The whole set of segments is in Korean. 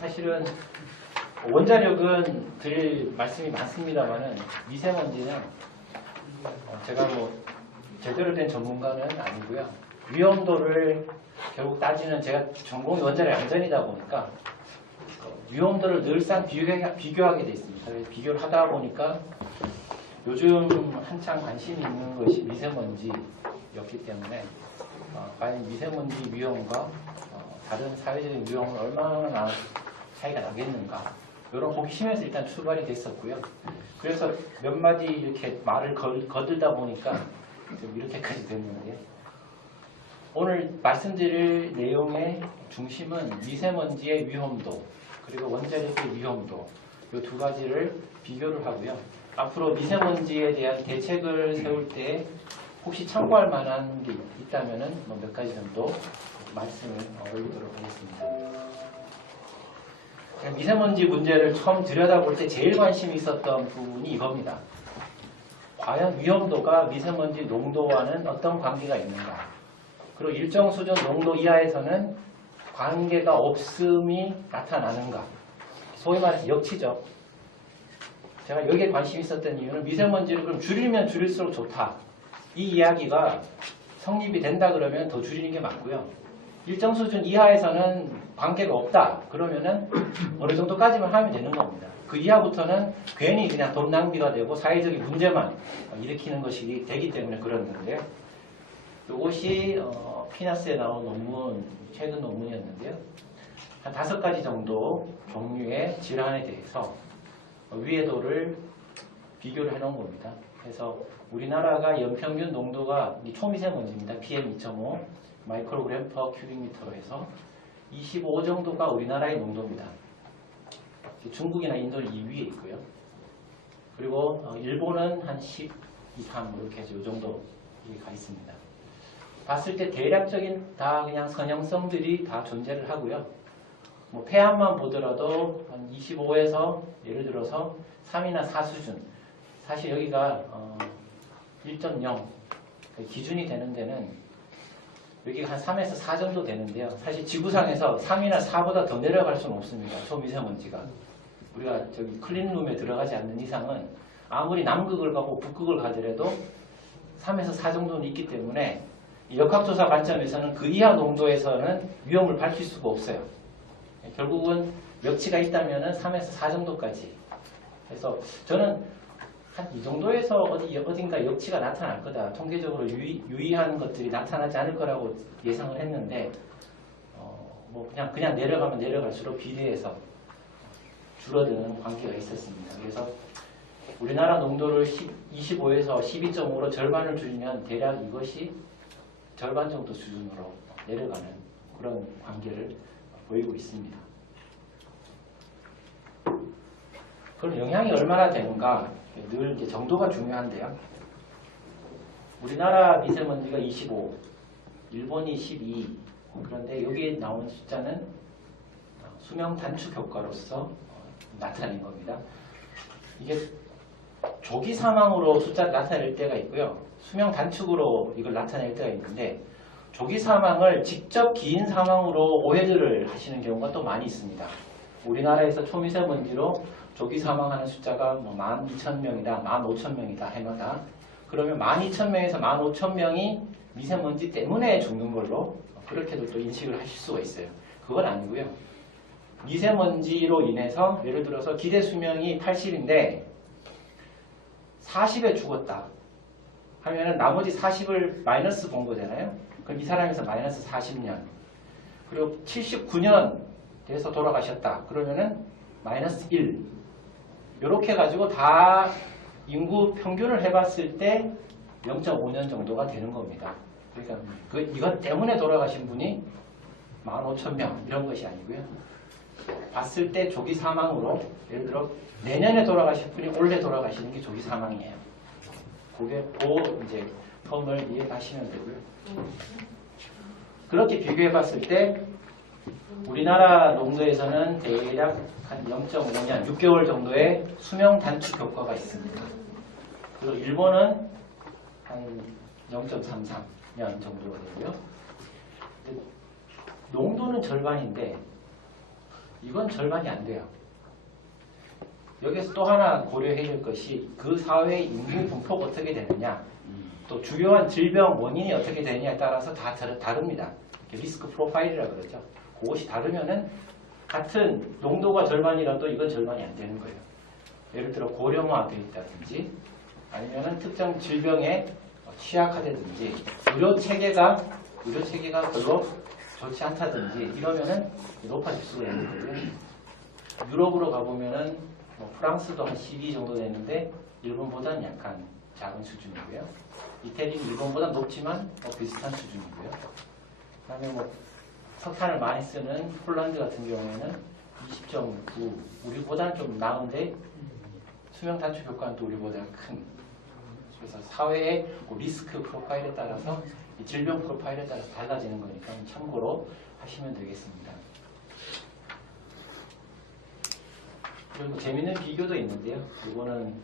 사실은 원자력은 드릴 말씀이 많습니다만은 미세먼지는 제가 뭐 제대로 된 전문가는 아니고요. 위험도를 결국 따지는 제가 전공이 원자력 안전이다 보니까 위험도를 늘상 비교하게 돼 있습니다. 그래서 비교를 하다 보니까 요즘 한창 관심이 있는 것이 미세먼지였기 때문에 과연 미세먼지 위험과 다른 사회적인 위험은 얼마나 차이가 나겠는가 이런 호기심에서 일단 출발이 됐었고요. 그래서 몇 마디 이렇게 말을 거들다 보니까 좀 이렇게까지 됐는데 오늘 말씀드릴 내용의 중심은 미세먼지의 위험도 그리고 원자력의 위험도 이 두 가지를 비교를 하고요. 앞으로 미세먼지에 대한 대책을 세울 때 혹시 참고할 만한 게 있다면 몇 가지 정도 말씀을 올리도록 하겠습니다. 미세먼지 문제를 처음 들여다볼 때 제일 관심이 있었던 부분이 이겁니다. 과연 위험도가 미세먼지 농도와는 어떤 관계가 있는가? 그리고 일정 수준 농도 이하에서는 관계가 없음이 나타나는가? 소위 말해서 역치죠. 제가 여기에 관심이 있었던 이유는 미세먼지를 그럼 줄이면 줄일수록 좋다. 이 이야기가 성립이 된다 그러면 더 줄이는 게 맞고요. 일정 수준 이하에서는 관계가 없다. 그러면은 어느 정도까지만 하면 되는 겁니다. 그 이하부터는 괜히 그냥 돈 낭비가 되고 사회적인 문제만 일으키는 것이 되기 때문에 그런 건데요. 이것이 피나스에 나온 논문, 최근 논문이었는데요. 한 5가지 정도 종류의 질환에 대해서 위해도를 비교를 해놓은 겁니다. 그래서 우리나라가 연평균 농도가 초미세먼지입니다. PM2.5 마이크로그램 퍼 큐빅미터로 해서 25 정도가 우리나라의 농도입니다. 중국이나 인도는 2위에 있고요. 그리고 일본은 한 12, 3 이렇게 해서 이 정도 가 있습니다. 봤을 때 대략적인 다 그냥 선형성들이 다 존재를 하고요. 뭐 폐암만 보더라도 한 25에서 예를 들어서 3이나 4 수준. 사실 여기가 1.0 기준이 되는 데는 여기가 한 3에서 4 정도 되는데요. 사실 지구상에서 3이나 4보다 더 내려갈 수는 없습니다. 초미세먼지가. 우리가 저기 클린룸에 들어가지 않는 이상은 아무리 남극을 가고 북극을 가더라도 3에서 4 정도는 있기 때문에 역학조사 관점에서는 그 이하 농도에서는 위험을 밝힐 수가 없어요. 결국은 역치가 있다면 3에서 4 정도까지. 그래서 저는 한 이 정도에서 어딘가 역치가 나타날 거다. 통계적으로 유의한 것들이 나타나지 않을 거라고 예상을 했는데 뭐 그냥 내려가면 내려갈수록 비례해서 줄어드는 관계가 있었습니다. 그래서 우리나라 농도를 25에서 12.5로 절반을 줄이면 대략 이것이 절반 정도 수준으로 내려가는 그런 관계를 보이고 있습니다. 그럼 영향이 얼마나 되는가? 늘 이제 정도가 중요한데요. 우리나라 미세먼지가 25, 일본이 12. 그런데 여기에 나온 숫자는 수명 단축 효과로서 나타낸 겁니다. 이게 조기 사망으로 숫자를 나타낼 때가 있고요. 수명 단축으로 이걸 나타낼 때가 있는데 조기 사망을 직접 기인 사망으로 오해를 하시는 경우가 또 많이 있습니다. 우리나라에서 초미세먼지로 조기 사망하는 숫자가 뭐 12,000명이다, 15,000명이다 해마다 그러면 12,000명에서 15,000명이 미세먼지 때문에 죽는 걸로 그렇게도 또 인식을 하실 수가 있어요. 그건 아니고요. 미세먼지로 인해서 예를 들어서 기대 수명이 80인데 40에 죽었다 하면은 나머지 40을 마이너스 본 거잖아요. 그럼 이 사람에서 마이너스 40년. 그리고 79년 돼서 돌아가셨다. 그러면은 마이너스 1. 이렇게 해가지고 다 인구 평균을 해봤을 때 0.5년 정도가 되는 겁니다. 그러니까 이것 때문에 돌아가신 분이 15,000명 이런 것이 아니고요. 봤을 때 조기 사망으로 예를 들어 내년에 돌아가실 분이 올해 돌아가시는 게 조기 사망이에요. 그게 이제 텀을 이해하시면 되고요. 그렇게 비교해봤을 때 우리나라 농도에서는 대략 한 0.5년, 6개월 정도의 수명 단축 효과가 있습니다. 그리고 일본은 한 0.33년 정도가 되고요. 농도는 절반인데 이건 절반이 안 돼요. 여기서 또 하나 고려해야 될 것이 그 사회의 인구 분포가 어떻게 되느냐, 또 주요한 질병 원인이 어떻게 되느냐에 따라서 다 다릅니다. 리스크 프로파일이라고 그러죠. 그것이 다르면은 같은 농도가 절반이라도 이건 절반이 안 되는 거예요. 예를 들어 고령화되어 있다든지 아니면은 특정 질병에 취약하다든지 의료 체계가 별로 좋지 않다든지 이러면은 높아질 수가 있는 거고요. 유럽으로 가보면은 뭐 프랑스도 한 12 정도 되는데 일본보다는 약간 작은 수준이고요. 이태리는 일본보다 높지만 비슷한 수준이고요. 그다음에 뭐 석탄을 많이 쓰는 폴란드 같은 경우에는 20.9, 우리보다는 좀 나은데 수명 단축 효과는 또 우리보다 큰. 그래서 사회의 리스크 프로파일에 따라서 이 질병 프로파일에 따라서 달라지는 거니까 참고로 하시면 되겠습니다. 그리고 재밌는 비교도 있는데요. 이거는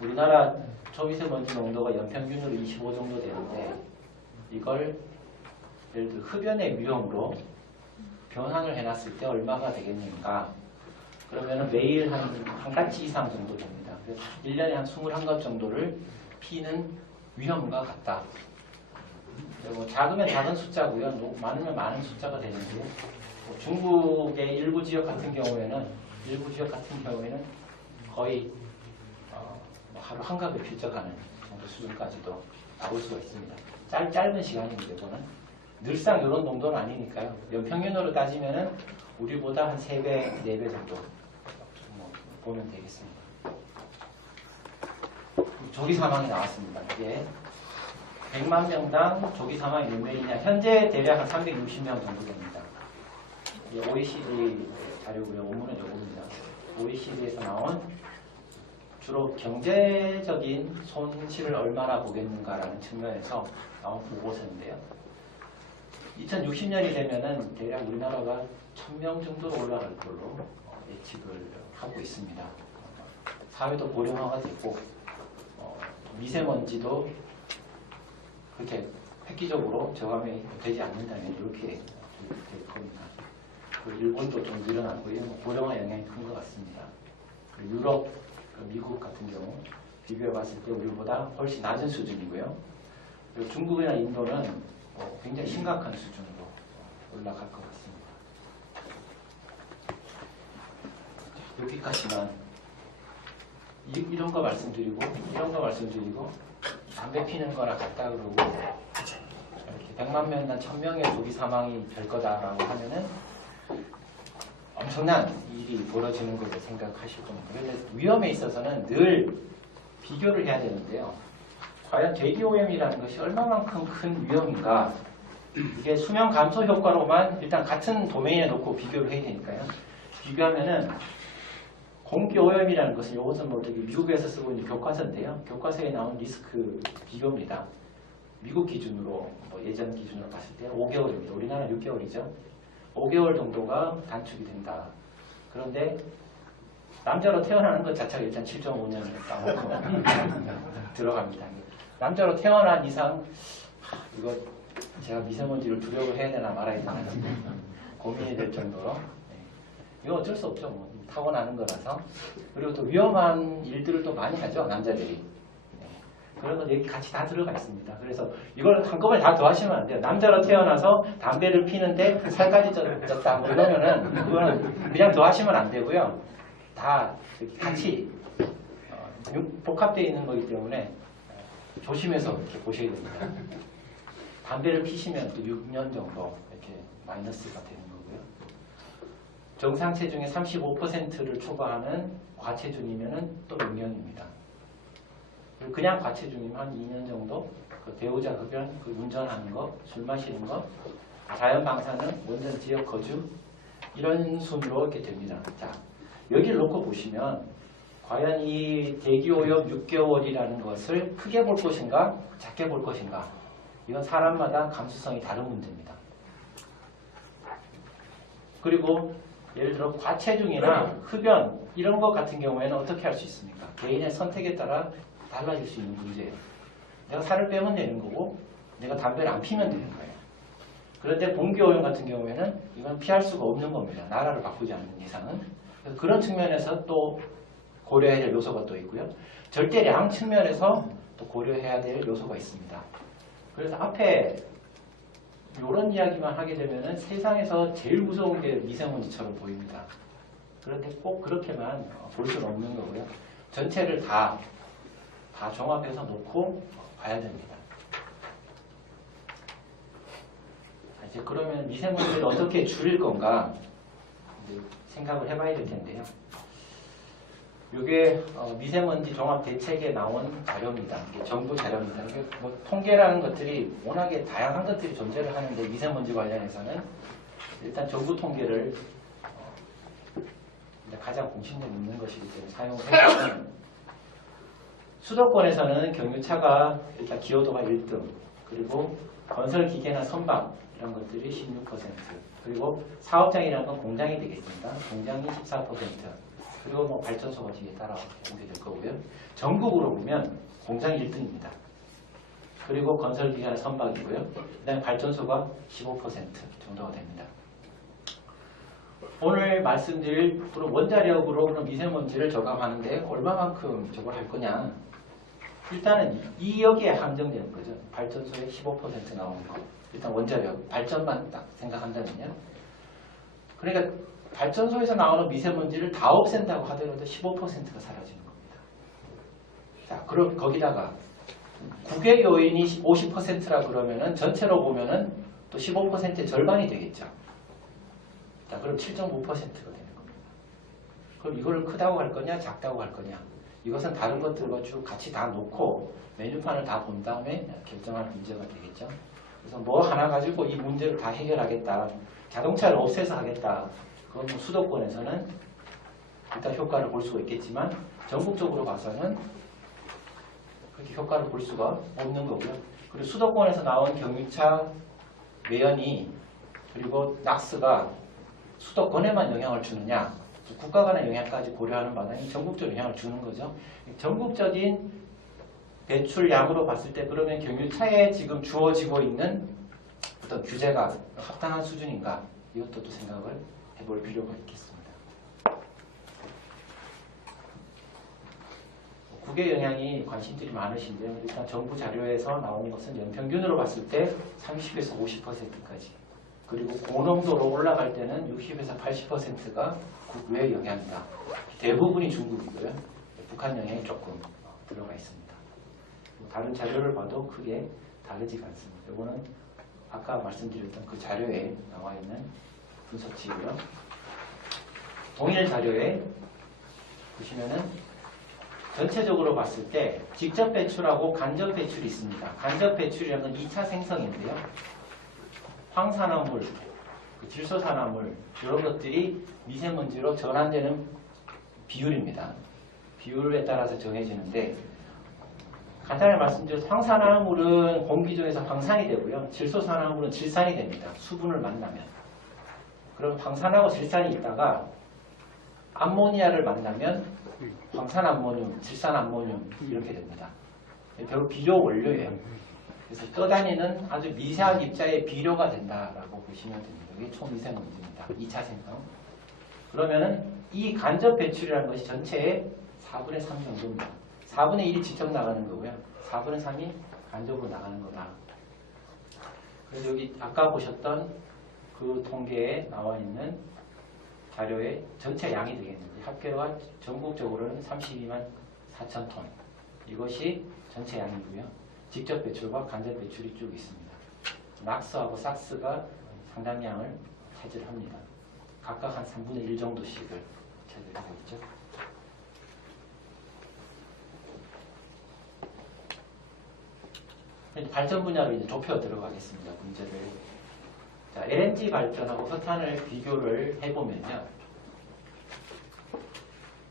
우리나라 초미세먼지 농도가 연평균으로 25 정도 되는데 이걸 예를 들어 흡연의 위험으로 변환을 해놨을 때 얼마가 되겠는가? 그러면 매일 한 가지 이상 정도 됩니다. 그래서 1년에 한 21것 정도를 피는 위험과 같다. 뭐 작으면 작은 숫자고요. 많으면 많은 숫자가 되는데요. 중국의 일부 지역 같은 경우에는 거의 하루 한갑에 필적하는 정도 수준까지도 나올 수가 있습니다. 짧은 시간입니다. 이거는 늘상 이런 농도는 아니니까요. 연평균으로 따지면은 우리보다 한 3배, 4배 정도 보면 되겠습니다. 조기 사망이 나왔습니다. 이게 100만 명당 조기 사망이 몇 명이냐. 현재 대략 한 360명 정도 됩니다. 이게 OECD 자료고요. 원문은 요겁니다. OECD에서 나온 주로 경제적인 손실을 얼마나 보겠는가라는 측면에서 나온 보고서인데요. 2060년이 되면은 대략 우리나라가 1000명 정도로 올라갈 걸로 예측을 하고 있습니다. 사회도 고령화가 되고 미세먼지도 그렇게 획기적으로 저감이 되지 않는다면 이렇게 될 겁니다. 일본도 좀 늘어나고요. 고령화 영향이 큰 것 같습니다. 유럽, 미국 같은 경우 비교해 봤을 때 우리보다 훨씬 낮은 수준이고요. 그리고 중국이나 인도는 굉장히 심각한 수준으로 올라갈 것 같습니다. 여기까지만 이런 거 말씀드리고 담배 피는 거나 같다 그러고 이렇게 100만 명당 1000명의 조기 사망이 될 거다라고 하면은 엄청난 일이 벌어지는 걸로 생각하실 겁니다. 그런데 위험에 있어서는 늘 비교를 해야 되는데요. 과연 대기오염이라는 것이 얼마만큼 큰 위험인가? 이게 수명 감소 효과로만 일단 같은 도메인에 놓고 비교를 해야 되니까요. 비교하면은 공기오염이라는 것은 이것은 뭐 되게 미국에서 쓰고 있는 교과서인데요. 교과서에 나온 리스크 비교입니다. 미국 기준으로 예전 기준으로 봤을 때 5개월입니다. 우리나라는 6개월이죠. 5개월 정도가 단축이 된다. 그런데 남자로 태어나는 것 자체가 일단 7.5년을 따놓고 들어갑니다. 남자로 태어난 이상 이거 제가 미세먼지를 두려워해야 되나 말아야 되나 고민이 될 정도로 이거 어쩔 수 없죠. 뭐 타고나는 거라서. 그리고 또 위험한 일들을 또 많이 하죠. 남자들이. 그런 건 여기 같이 다 들어가 있습니다. 그래서 이걸 한꺼번에 다 더하시면 안 돼요. 남자로 태어나서 담배를 피는데 살까지 쪘다 뭐 이러면은 그거는 그냥 더하시면 안 되고요. 다 같이 복합되어 있는 거기 때문에 조심해서 이렇게 보셔야 됩니다. 담배를 피시면 또 6년 정도 이렇게 마이너스가 되는 거고요. 정상 체중의 35%를 초과하는 과체중이면은 또 6년입니다. 그냥 과체중이면 한 2년 정도 그 배우자 흡연, 그 운전하는 거, 술 마시는 거, 자연 방사능, 원전 지역 거주 이런 순으로 이렇게 됩니다. 자, 여기를 놓고 보시면 과연 이 대기오염 6개월이라는 것을 크게 볼 것인가, 작게 볼 것인가 이건 사람마다 감수성이 다른 문제입니다. 그리고 예를 들어 과체중이나 흡연 이런 것 같은 경우에는 어떻게 할 수 있습니까? 개인의 선택에 따라 달라질 수 있는 문제예요. 내가 살을 빼면 되는 거고 내가 담배를 안 피면 되는 거예요. 그런데 공기오염 같은 경우에는 이건 피할 수가 없는 겁니다. 나라를 바꾸지 않는 이상은. 그래서 그런 측면에서 또 고려해야 될 요소가 또 있고요. 절대량 측면에서 또 고려해야 될 요소가 있습니다. 그래서 앞에 이런 이야기만 하게 되면은 세상에서 제일 무서운 게 미세먼지처럼 보입니다. 그런데 꼭 그렇게만 볼 수는 없는 거고요. 전체를 다 종합해서 놓고 봐야 됩니다. 이제 그러면 미세먼지를 어떻게 줄일 건가 이제 생각을 해봐야 될 텐데요. 이게 미세먼지 종합 대책에 나온 자료입니다. 이게 정부 자료입니다. 이게 뭐 통계라는 것들이 워낙에 다양한 것들이 존재를 하는데 미세먼지 관련해서는 일단 정부 통계를 가장 공신력 있는 것이기 때문에 사용을 해보면 수도권에서는 경유차가 일단 기여도가 1등, 그리고 건설기계나 선박 이런 것들이 16%, 그리고 사업장이라는 건 공장이 되겠습니다. 공장이 14%, 그리고 뭐 발전소가 뒤에 따라오게 될 거고요. 전국으로 보면 공장이 1등입니다. 그리고 건설기계나 선박이고요. 그다음에 발전소가 15% 정도가 됩니다. 오늘 말씀드릴 원자력으로 그럼 미세먼지를 저감하는데 얼마만큼 저걸 할 거냐? 일단은 이 여기에 한정되는 거죠. 발전소에 15% 나오는 거. 일단 원자력 발전만 딱 생각한다면요. 그러니까 발전소에서 나오는 미세먼지를 다 없앤다고 하더라도 15%가 사라지는 겁니다. 자, 그럼 거기다가 국외 요인이 50%라 그러면은 전체로 보면은 또 15%의 절반이 되겠죠. 자, 그럼 7.5%가 되는 겁니다. 그럼 이거를 크다고 할 거냐, 작다고 할 거냐? 이것은 다른 것들과 쭉 같이 다 놓고 메뉴판을 다 본 다음에 결정할 문제가 되겠죠. 그래서 뭐 하나 가지고 이 문제를 다 해결하겠다. 자동차를 없애서 하겠다. 그건 뭐 수도권에서는 일단 효과를 볼 수가 있겠지만 전국적으로 봐서는 그렇게 효과를 볼 수가 없는 거고요. 그리고 수도권에서 나온 경유차 매연이 그리고 낙스가 수도권에만 영향을 주느냐, 국가 간의 영향까지 고려하는 바람에 전국적으로 영향을 주는 거죠. 전국적인 배출량으로 봤을 때 그러면 경유차에 지금 주어지고 있는 어떤 규제가 합당한 수준인가, 이것도 또 생각을 해볼 필요가 있겠습니다. 국외 영향이 관심들이 많으신데요. 일단 정부 자료에서 나온 것은 연평균으로 봤을 때 30에서 50%까지, 그리고 고농도로 올라갈 때는 60에서 80%가 국외 영향이다. 대부분이 중국이고요. 북한 영향이 조금 들어가 있습니다. 다른 자료를 봐도 크게 다르지가 않습니다. 이거는 아까 말씀드렸던 그 자료에 나와 있는 분석치고요. 동일 자료에 보시면은 전체적으로 봤을 때 직접 배출하고 간접 배출이 있습니다. 간접 배출이라는 건 2차 생성인데요. 황산화물, 질소산화물 이런 것들이 미세먼지로 전환되는 비율입니다. 비율에 따라서 정해지는데 간단히 말씀드려서 황산화물은 공기 중에서 황산이 되고요. 질소산화물은 질산이 됩니다. 수분을 만나면. 그럼 황산하고 질산이 있다가 암모니아를 만나면 황산암모늄, 질산암모늄 이렇게 됩니다. 결국 비료 원료예요. 그래서 떠다니는 아주 미세한 입자의 비료가 된다라고 보시면 됩니다. 이게 초미세먼지입니다. 2차 생성. 그러면은 이 간접 배출이라는 것이 전체의 4분의 3 정도입니다. 4분의 1이 직접 나가는 거고요. 4분의 3이 간접으로 나가는 거다. 그래서 여기 아까 보셨던 그 통계에 나와 있는 자료의 전체 양이 되겠는데 합계가 전국적으로는 32만 4천 톤. 이것이 전체 양이고요. 직접 배출과 간접 배출이 쭉 있습니다. 낙스하고 삭스가 상당량을 차지합니다. 각각 한 3분의 1 정도씩을 차지하고 있죠. 발전 분야로 이제 좁혀 들어가겠습니다. 문제를. 자, LNG 발전하고 석탄을 비교를 해보면요.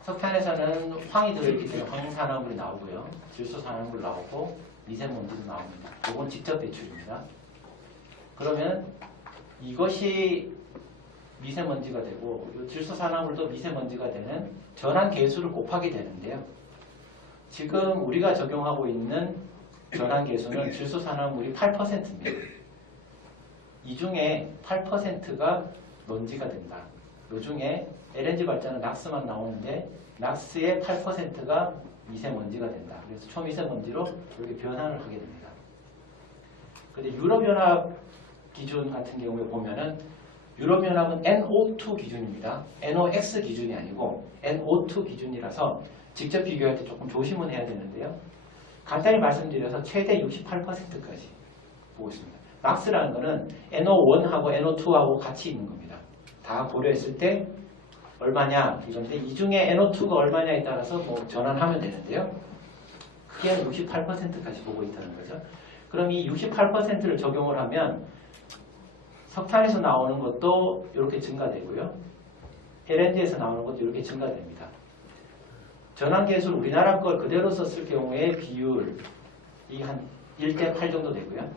석탄에서는 황이 들어있기 때문에 황산화물이 나오고요. 질소산화물 나오고 미세먼지도 나옵니다. 이건 직접 배출입니다. 그러면 이것이 미세먼지가 되고 질소산화물도 미세먼지가 되는 전환 계수를 곱하게 되는데요. 지금 우리가 적용하고 있는 전환 계수는 질소산화물이 8%입니다. 이 중에 8%가 먼지가 된다. 이 중에 LNG 발전은 낙스만 나오는데 낙스의 8%가 미세먼지가 된다. 그래서 초미세먼지로 이렇게 변환을 하게 됩니다. 근데 유럽연합 기준 같은 경우에 보면은 유럽연합은 NO2 기준입니다. NOx 기준이 아니고 NO2 기준이라서 직접 비교할 때 조금 조심은 해야 되는데요. 간단히 말씀드려서 최대 68%까지 보고 있습니다. 낙스라는 거는 NO1하고 NO2하고 같이 있는 겁니다. 다 고려했을 때 얼마냐 이건데 이 중에 NO2가 얼마냐에 따라서 뭐 전환하면 되는데요. 크게 68%까지 보고 있다는 거죠. 그럼 이 68%를 적용을 하면 석탄에서 나오는 것도 이렇게 증가되고요. LNG에서 나오는 것도 이렇게 증가됩니다. 전환계수를 우리나라 걸 그대로 썼을 경우에 비율이 한 1대8 정도 되고요.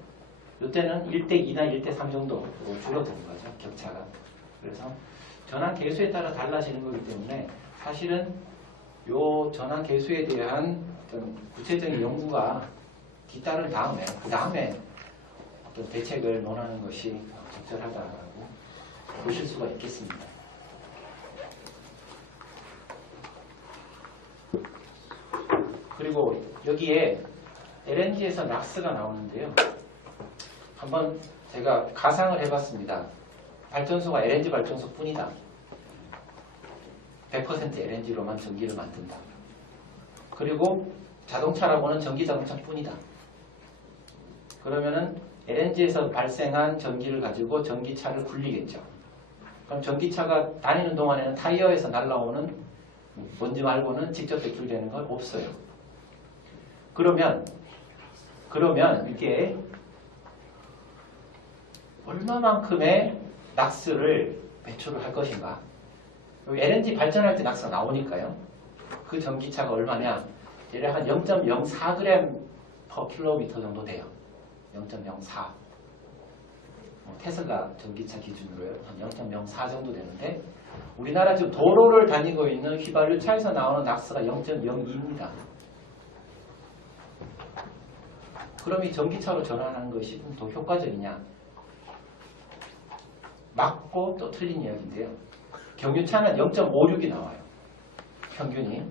이때는 1대2나 1대3 정도 줄어드는 거죠. 격차가. 그래서 전환계수에 따라 달라지는 거기 때문에 사실은 이 전환계수에 대한 어떤 구체적인 연구가 뒤따른 다음에 그 다음에 어떤 대책을 논하는 것이 적절하다고 보실 수가 있겠습니다. 그리고 여기에 LNG에서 낙스가 나오는데요. 한번 제가 가상을 해봤습니다. 발전소가 LNG 발전소 뿐이다. 100% LNG로만 전기를 만든다. 그리고 자동차라고는 전기 자동차 뿐이다. 그러면은 LNG에서 발생한 전기를 가지고 전기차를 굴리겠죠. 그럼 전기차가 다니는 동안에는 타이어에서 날아오는 먼지 말고는 직접 배출되는 건 없어요. 그러면 이게 얼마만큼의 낙스를 배출을 할 것인가? LNG 발전할 때 낙스가 나오니까요. 그 전기차가 얼마냐? 얘를 한 0.04g per 킬로미터 정도 돼요. 0.04. 테슬라 전기차 기준으로요. 한 0.04 정도 되는데 우리나라 지금 도로를 다니고 있는 휘발유차에서 나오는 낙스가 0.02입니다. 그럼 이 전기차로 전환하는 것이 더 효과적이냐? 맞고 또 틀린 이야기인데요. 경유차는 0.56이 나와요. 평균이.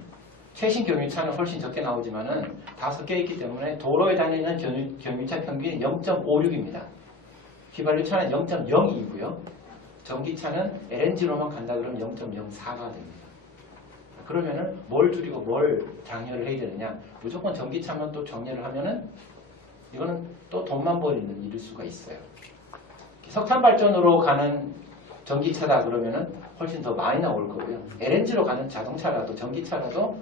최신 경유차는 훨씬 적게 나오지만은 다 섞여 있기 때문에 도로에 다니는 경유차 평균이 0.56입니다. 휘발유차는 0.02이고요. 전기차는 LNG로만 간다 그러면 0.04가 됩니다. 그러면은 뭘 줄이고 뭘 장려를 해야 되느냐? 무조건 전기차만 또 정리를 하면은 이거는 또 돈만 버리는 일일 수가 있어요. 석탄 발전으로 가는 전기차다 그러면은 훨씬 더 많이 나올 거고요. LNG로 가는 자동차라도 전기차라도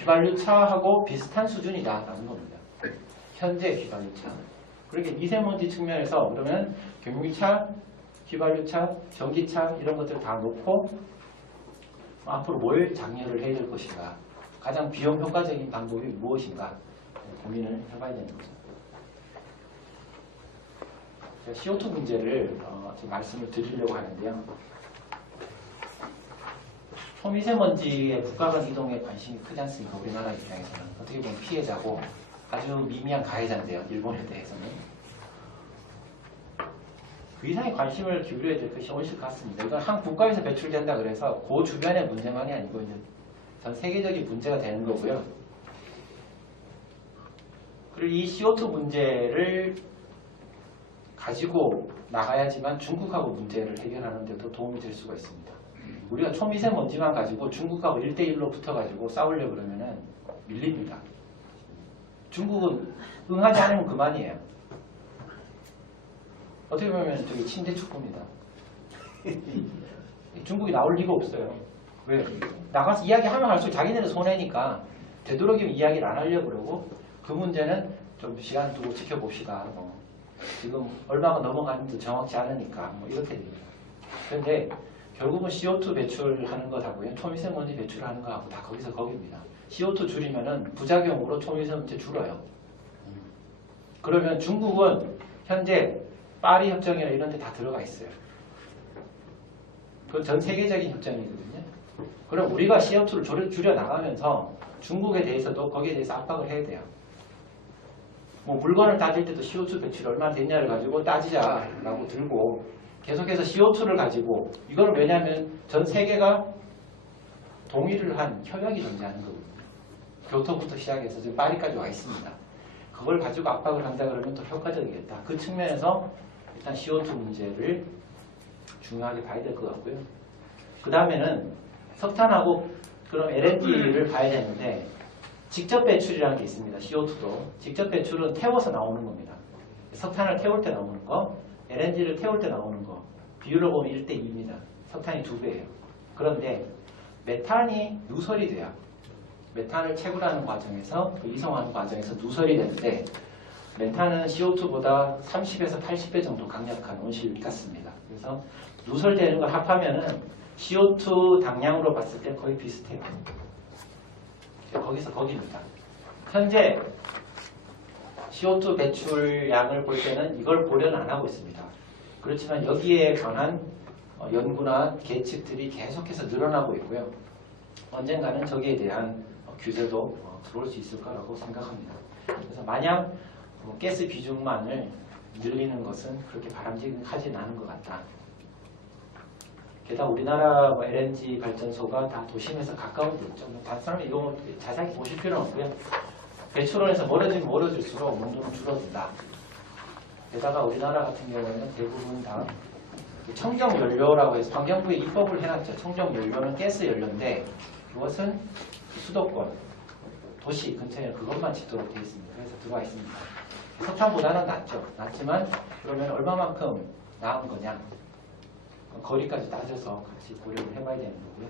휘발유차하고 비슷한 수준이다라는 겁니다. 현재 휘발유차. 그렇게 미세먼지 측면에서 그러면 경유차, 휘발유차, 전기차 이런 것들 다 놓고 앞으로 뭘 장려를 해야 될 것인가, 가장 비용 효과적인 방법이 무엇인가 고민을 해봐야 되는 거죠. CO2 문제를 좀 말씀을 드리려고 하는데요. 초미세먼지의 국가 간 이동에 관심이 크지 않습니까? 우리나라 입장에서는 어떻게 보면 피해자고 아주 미미한 가해자인데요. 일본에 대해서는. 그 이상의 관심을 기울여야 될 것이 훨씬 같습니다. 이건 한 국가에서 배출된다 그래서 그 주변의 문제만이 아니고 이제 전 세계적인 문제가 되는 거고요. 그리고 이 CO2 문제를 가지고 나가야지만 중국하고 문제를 해결하는 데도 도움이 될 수가 있습니다. 우리가 초미세먼지만 가지고 중국하고 1대1로 붙어가지고 싸우려고 그러면은 밀립니다. 중국은 응하지 않으면 그만이에요. 어떻게 보면 저기 침대 축구입니다. 중국이 나올 리가 없어요. 왜? 나가서 이야기하면 할수록 자기네는 손해니까 되도록이면 이야기를 안 하려고 그러고 그 문제는 좀 시간 두고 지켜봅시다. 지금 얼마가 넘어가는지 정확치 않으니까 이렇게 됩니다. 그런데 결국은 CO2 배출하는 것하고요, 초미세먼지 배출하는 것하고 다 거기서 거기입니다. CO2 줄이면은 부작용으로 초미세먼지 줄어요. 그러면 중국은 현재 파리 협정이나 이런 데 다 들어가 있어요. 그건 전 세계적인 협정이거든요. 그럼 우리가 CO2를 줄여 나가면서 중국에 대해서도 거기에 대해서 압박을 해야 돼요. 뭐 물건을 따질 때도 CO2 배출이 얼마나 됐냐를 가지고 따지자라고 들고 계속해서 CO2를 가지고 이건 왜냐하면 전 세계가 동의를 한 협약이 존재하는 거거든요. 교토부터 시작해서 지금 파리까지 와 있습니다. 그걸 가지고 압박을 한다 그러면 더 효과적이겠다. 그 측면에서 일단 CO2 문제를 중요하게 봐야 될 것 같고요. 그 다음에는 석탄하고 그럼 LNG를 봐야 되는데 직접 배출이라는 게 있습니다. CO2도. 직접 배출은 태워서 나오는 겁니다. 석탄을 태울 때 나오는 거, LNG를 태울 때 나오는 거. 비율로 보면 1대2입니다. 석탄이 2배예요. 그런데 메탄이 누설이 돼요. 메탄을 채굴하는 과정에서 이송하는 과정에서 누설이 되는데 메탄은 CO2보다 30에서 80배 정도 강력한 온실가스입니다. 그래서 누설되는 걸 합하면은 CO2 당량으로 봤을 때 거의 비슷해요. 거기서 거기입니다. 현재 CO2 배출량을 볼 때는 이걸 고려는 안 하고 있습니다. 그렇지만 여기에 관한 연구나 계측들이 계속해서 늘어나고 있고요. 언젠가는 저기에 대한 규제도 들어올 수 있을 거라고 생각합니다. 그래서 마냥 가스 비중만을 늘리는 것은 그렇게 바람직하지는 않은 것 같다. 게다가 우리나라 LNG 발전소가 다 도심에서 가까운 데 있죠. 다른 이거 자세히 보실 필요는 없고요. 배출원에서 멀어지면 멀어질수록 농도는 줄어든다. 게다가 우리나라 같은 경우에는 대부분 다 청정연료라고 해서 환경부에 입법을 해놨죠. 청정연료는 가스 연료인데 그것은 수도권, 도시 근처에 그것만 짓도록 되어 있습니다. 그래서 들어와 있습니다. 석탄보다는 낫죠. 낫지만 그러면 얼마만큼 나은 거냐? 거리까지 따져서 같이 고려를 해봐야 되는 거고요.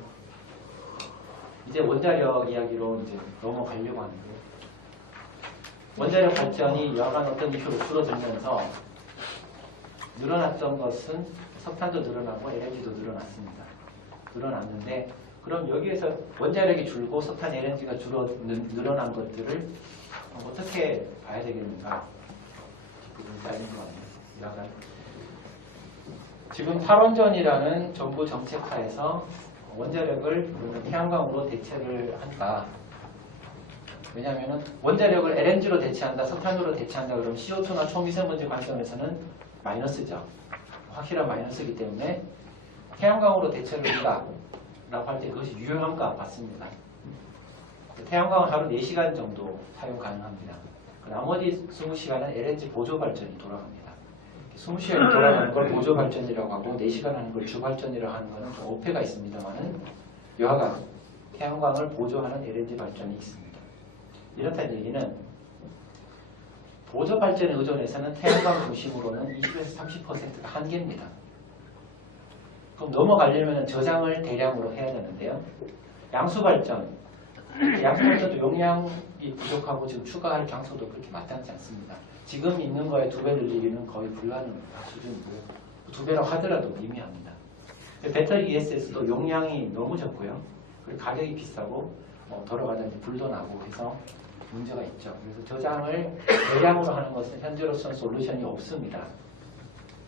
이제 원자력 이야기로 이제 넘어가려고 하는데요. 원자력 발전이 여하간 어떤 이슈로 줄어들면서 늘어났던 것은 석탄도 늘어나고 LNG도 늘어났습니다. 늘어났는데 그럼 여기에서 원자력이 줄고 석탄 LNG가 늘어난 것들을 어떻게 봐야 되겠는가? 부분이 쌓이는 것 같네요. 지금 탈원전이라는 정부 정책하에서 원자력을 태양광으로 대체를 한다. 왜냐하면 원자력을 LNG로 대체한다, 석탄으로 대체한다 그러면 CO2나 초미세먼지 관점에서는 마이너스죠. 확실한 마이너스이기 때문에 태양광으로 대체를 한다라고 할 때 그것이 유효한가 봤습니다. 태양광은 하루 4시간 정도 사용 가능합니다. 나머지 20시간은 LNG 보조 발전이 돌아갑니다. 20시간이 돌아가는 걸 보조 발전이라고 하고 4시간 하는 걸 주 발전이라고 하는 것은 좀 어폐가 있습니다만은 여하간 태양광을 보조하는 LNG 발전이 있습니다. 이렇다는 얘기는 보조 발전에 의존해서는 태양광 중심으로는 20에서 30%가 한계입니다. 그럼 넘어가려면 저장을 대량으로 해야 되는데요. 양수 발전도 용량이 부족하고 지금 추가할 장소도 그렇게 마땅치 않습니다. 지금 있는 거에 2배 늘리기는 거의 불가능한 수준이고요. 2배라고 하더라도 미미합니다. 배터리 ESS도 용량이 너무 적고요. 그리고 가격이 비싸고 돌아가다 이제 불도 나고 해서 문제가 있죠. 그래서 저장을 대량으로 하는 것은 현재로서는 솔루션이 없습니다.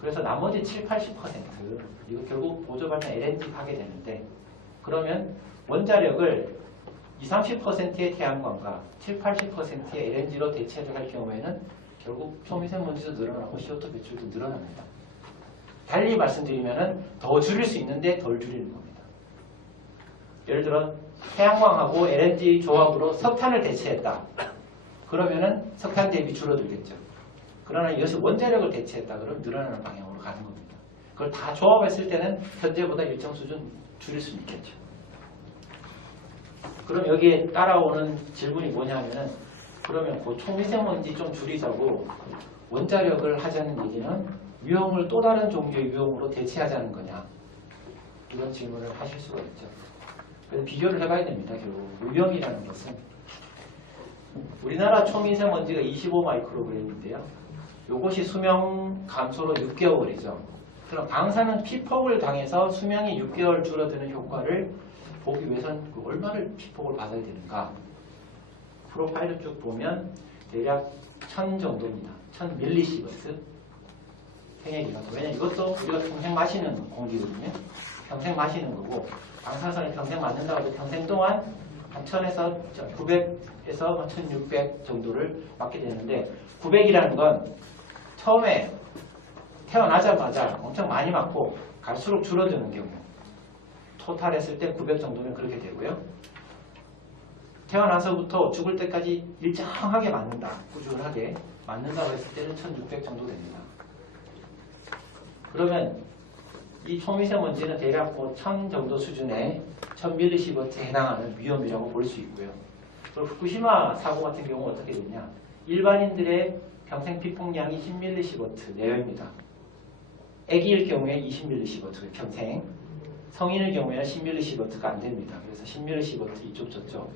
그래서 나머지 7, 80% 이거 결국 보조발전 LNG 하게 되는데 그러면 원자력을 20, 30%의 태양광과 7, 80%의 LNG로 대체를 할 경우에는 결국 초미세먼지도 늘어나고 CO2 배출도 늘어납니다. 달리 말씀드리면 더 줄일 수 있는데 덜 줄이는 겁니다. 예를 들어 태양광하고 LNG 조합으로 석탄을 대체했다. 그러면은 석탄 대비 줄어들겠죠. 그러나 이것이 원자력을 대체했다. 그러면 늘어나는 방향으로 가는 겁니다. 그걸 다 조합했을 때는 현재보다 일정 수준 줄일 수 있겠죠. 그럼 여기에 따라오는 질문이 뭐냐면은 그러면 그 초미세먼지 좀 줄이자고 원자력을 하자는 얘기는 위험을 또 다른 종류의 위험으로 대체하자는 거냐 이런 질문을 하실 수가 있죠. 그래서 비교를 해봐야 됩니다. 결국 위험이라는 것은 우리나라 초미세먼지가 25 마이크로그램인데요. 이것이 수명 감소로 6개월이죠. 그럼 방사능 피폭을 당해서 수명이 6개월 줄어드는 효과를 보기 위해서는 얼마를 피폭을 받아야 되는가? 프로파일을 쭉 보면 대략 1000 정도입니다. 1000 밀리시버트 생애기간. 왜냐면 이것도 우리가 평생 마시는 공기거든요. 평생 마시는 거고 방사선을 평생 맞는다고 해도 평생 동안 한 1000에서 900에서 1600 정도를 맞게 되는데 900이라는 건 처음에 태어나자마자 엄청 많이 맞고 갈수록 줄어드는 경우 토탈 했을 때 900 정도는 그렇게 되고요. 태어나서부터 죽을 때까지 일정하게 맞는다. 꾸준하게 맞는다고 했을 때는 1600 정도 됩니다. 그러면 이 초미세먼지는 대략 1000 정도 수준의 1000mS에 해당하는 위험이라고 볼 수 있고요. 그리고 후쿠시마 사고 같은 경우 어떻게 되냐? 일반인들의 평생 피폭량이 10mS 내외입니다. 아기일 경우에 20mS 평생, 성인의 경우에는 10mS가 안 됩니다. 그래서 10mS 이쪽 저쪽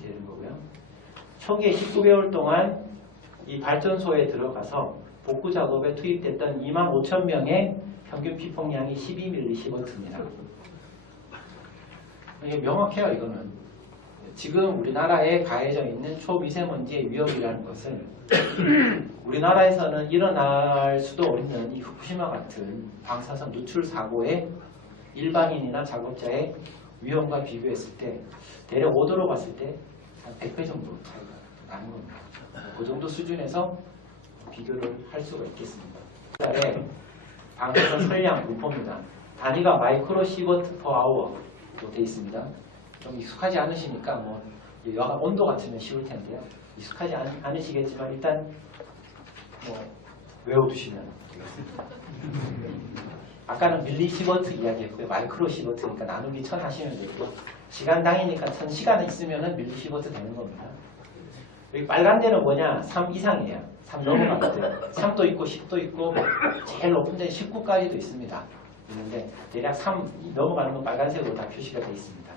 되는 거고요. 초기에 19개월 동안 이 발전소에 들어가서 복구 작업에 투입됐던 25,000명의 평균 피폭량이 12mS입니다. 이게 명확해요. 이거는 지금 우리나라에 가해져 있는 초미세먼지의 위험이라는 것은 우리나라에서는 일어날 수도 없는 이 후쿠시마 같은 방사선 누출 사고의 일반인이나 작업자의 위험과 비교했을 때 대략 오도로 봤을 때 한 100배 정도 차이가 나는 겁니다. 그 정도 수준에서 비교를 할 수가 있겠습니다. 달에 방사선 설량 분포입니다. 단위가 마이크로 시버트 퍼 아워로 되어 있습니다. 좀 익숙하지 않으시니까 여가 온도 같으면 쉬울 텐데요. 익숙하지 않으시겠지만 일단 외워두시면 되겠습니다. 아까는 밀리시버트 이야기했고요. 마이크로 시버트니까 나누기 1000 하시면 되고 시간 당이니까 1000시간 있으면 밀리시버트 되는 겁니다. 여기 빨간 데는 뭐냐? 3 이상이에요. 3 넘어갈 때 3도 있고 10도 있고 제일 높은 데는 19까지도 있습니다. 있는데 대략 3 넘어가는 건 빨간색으로 다 표시가 되어 있습니다.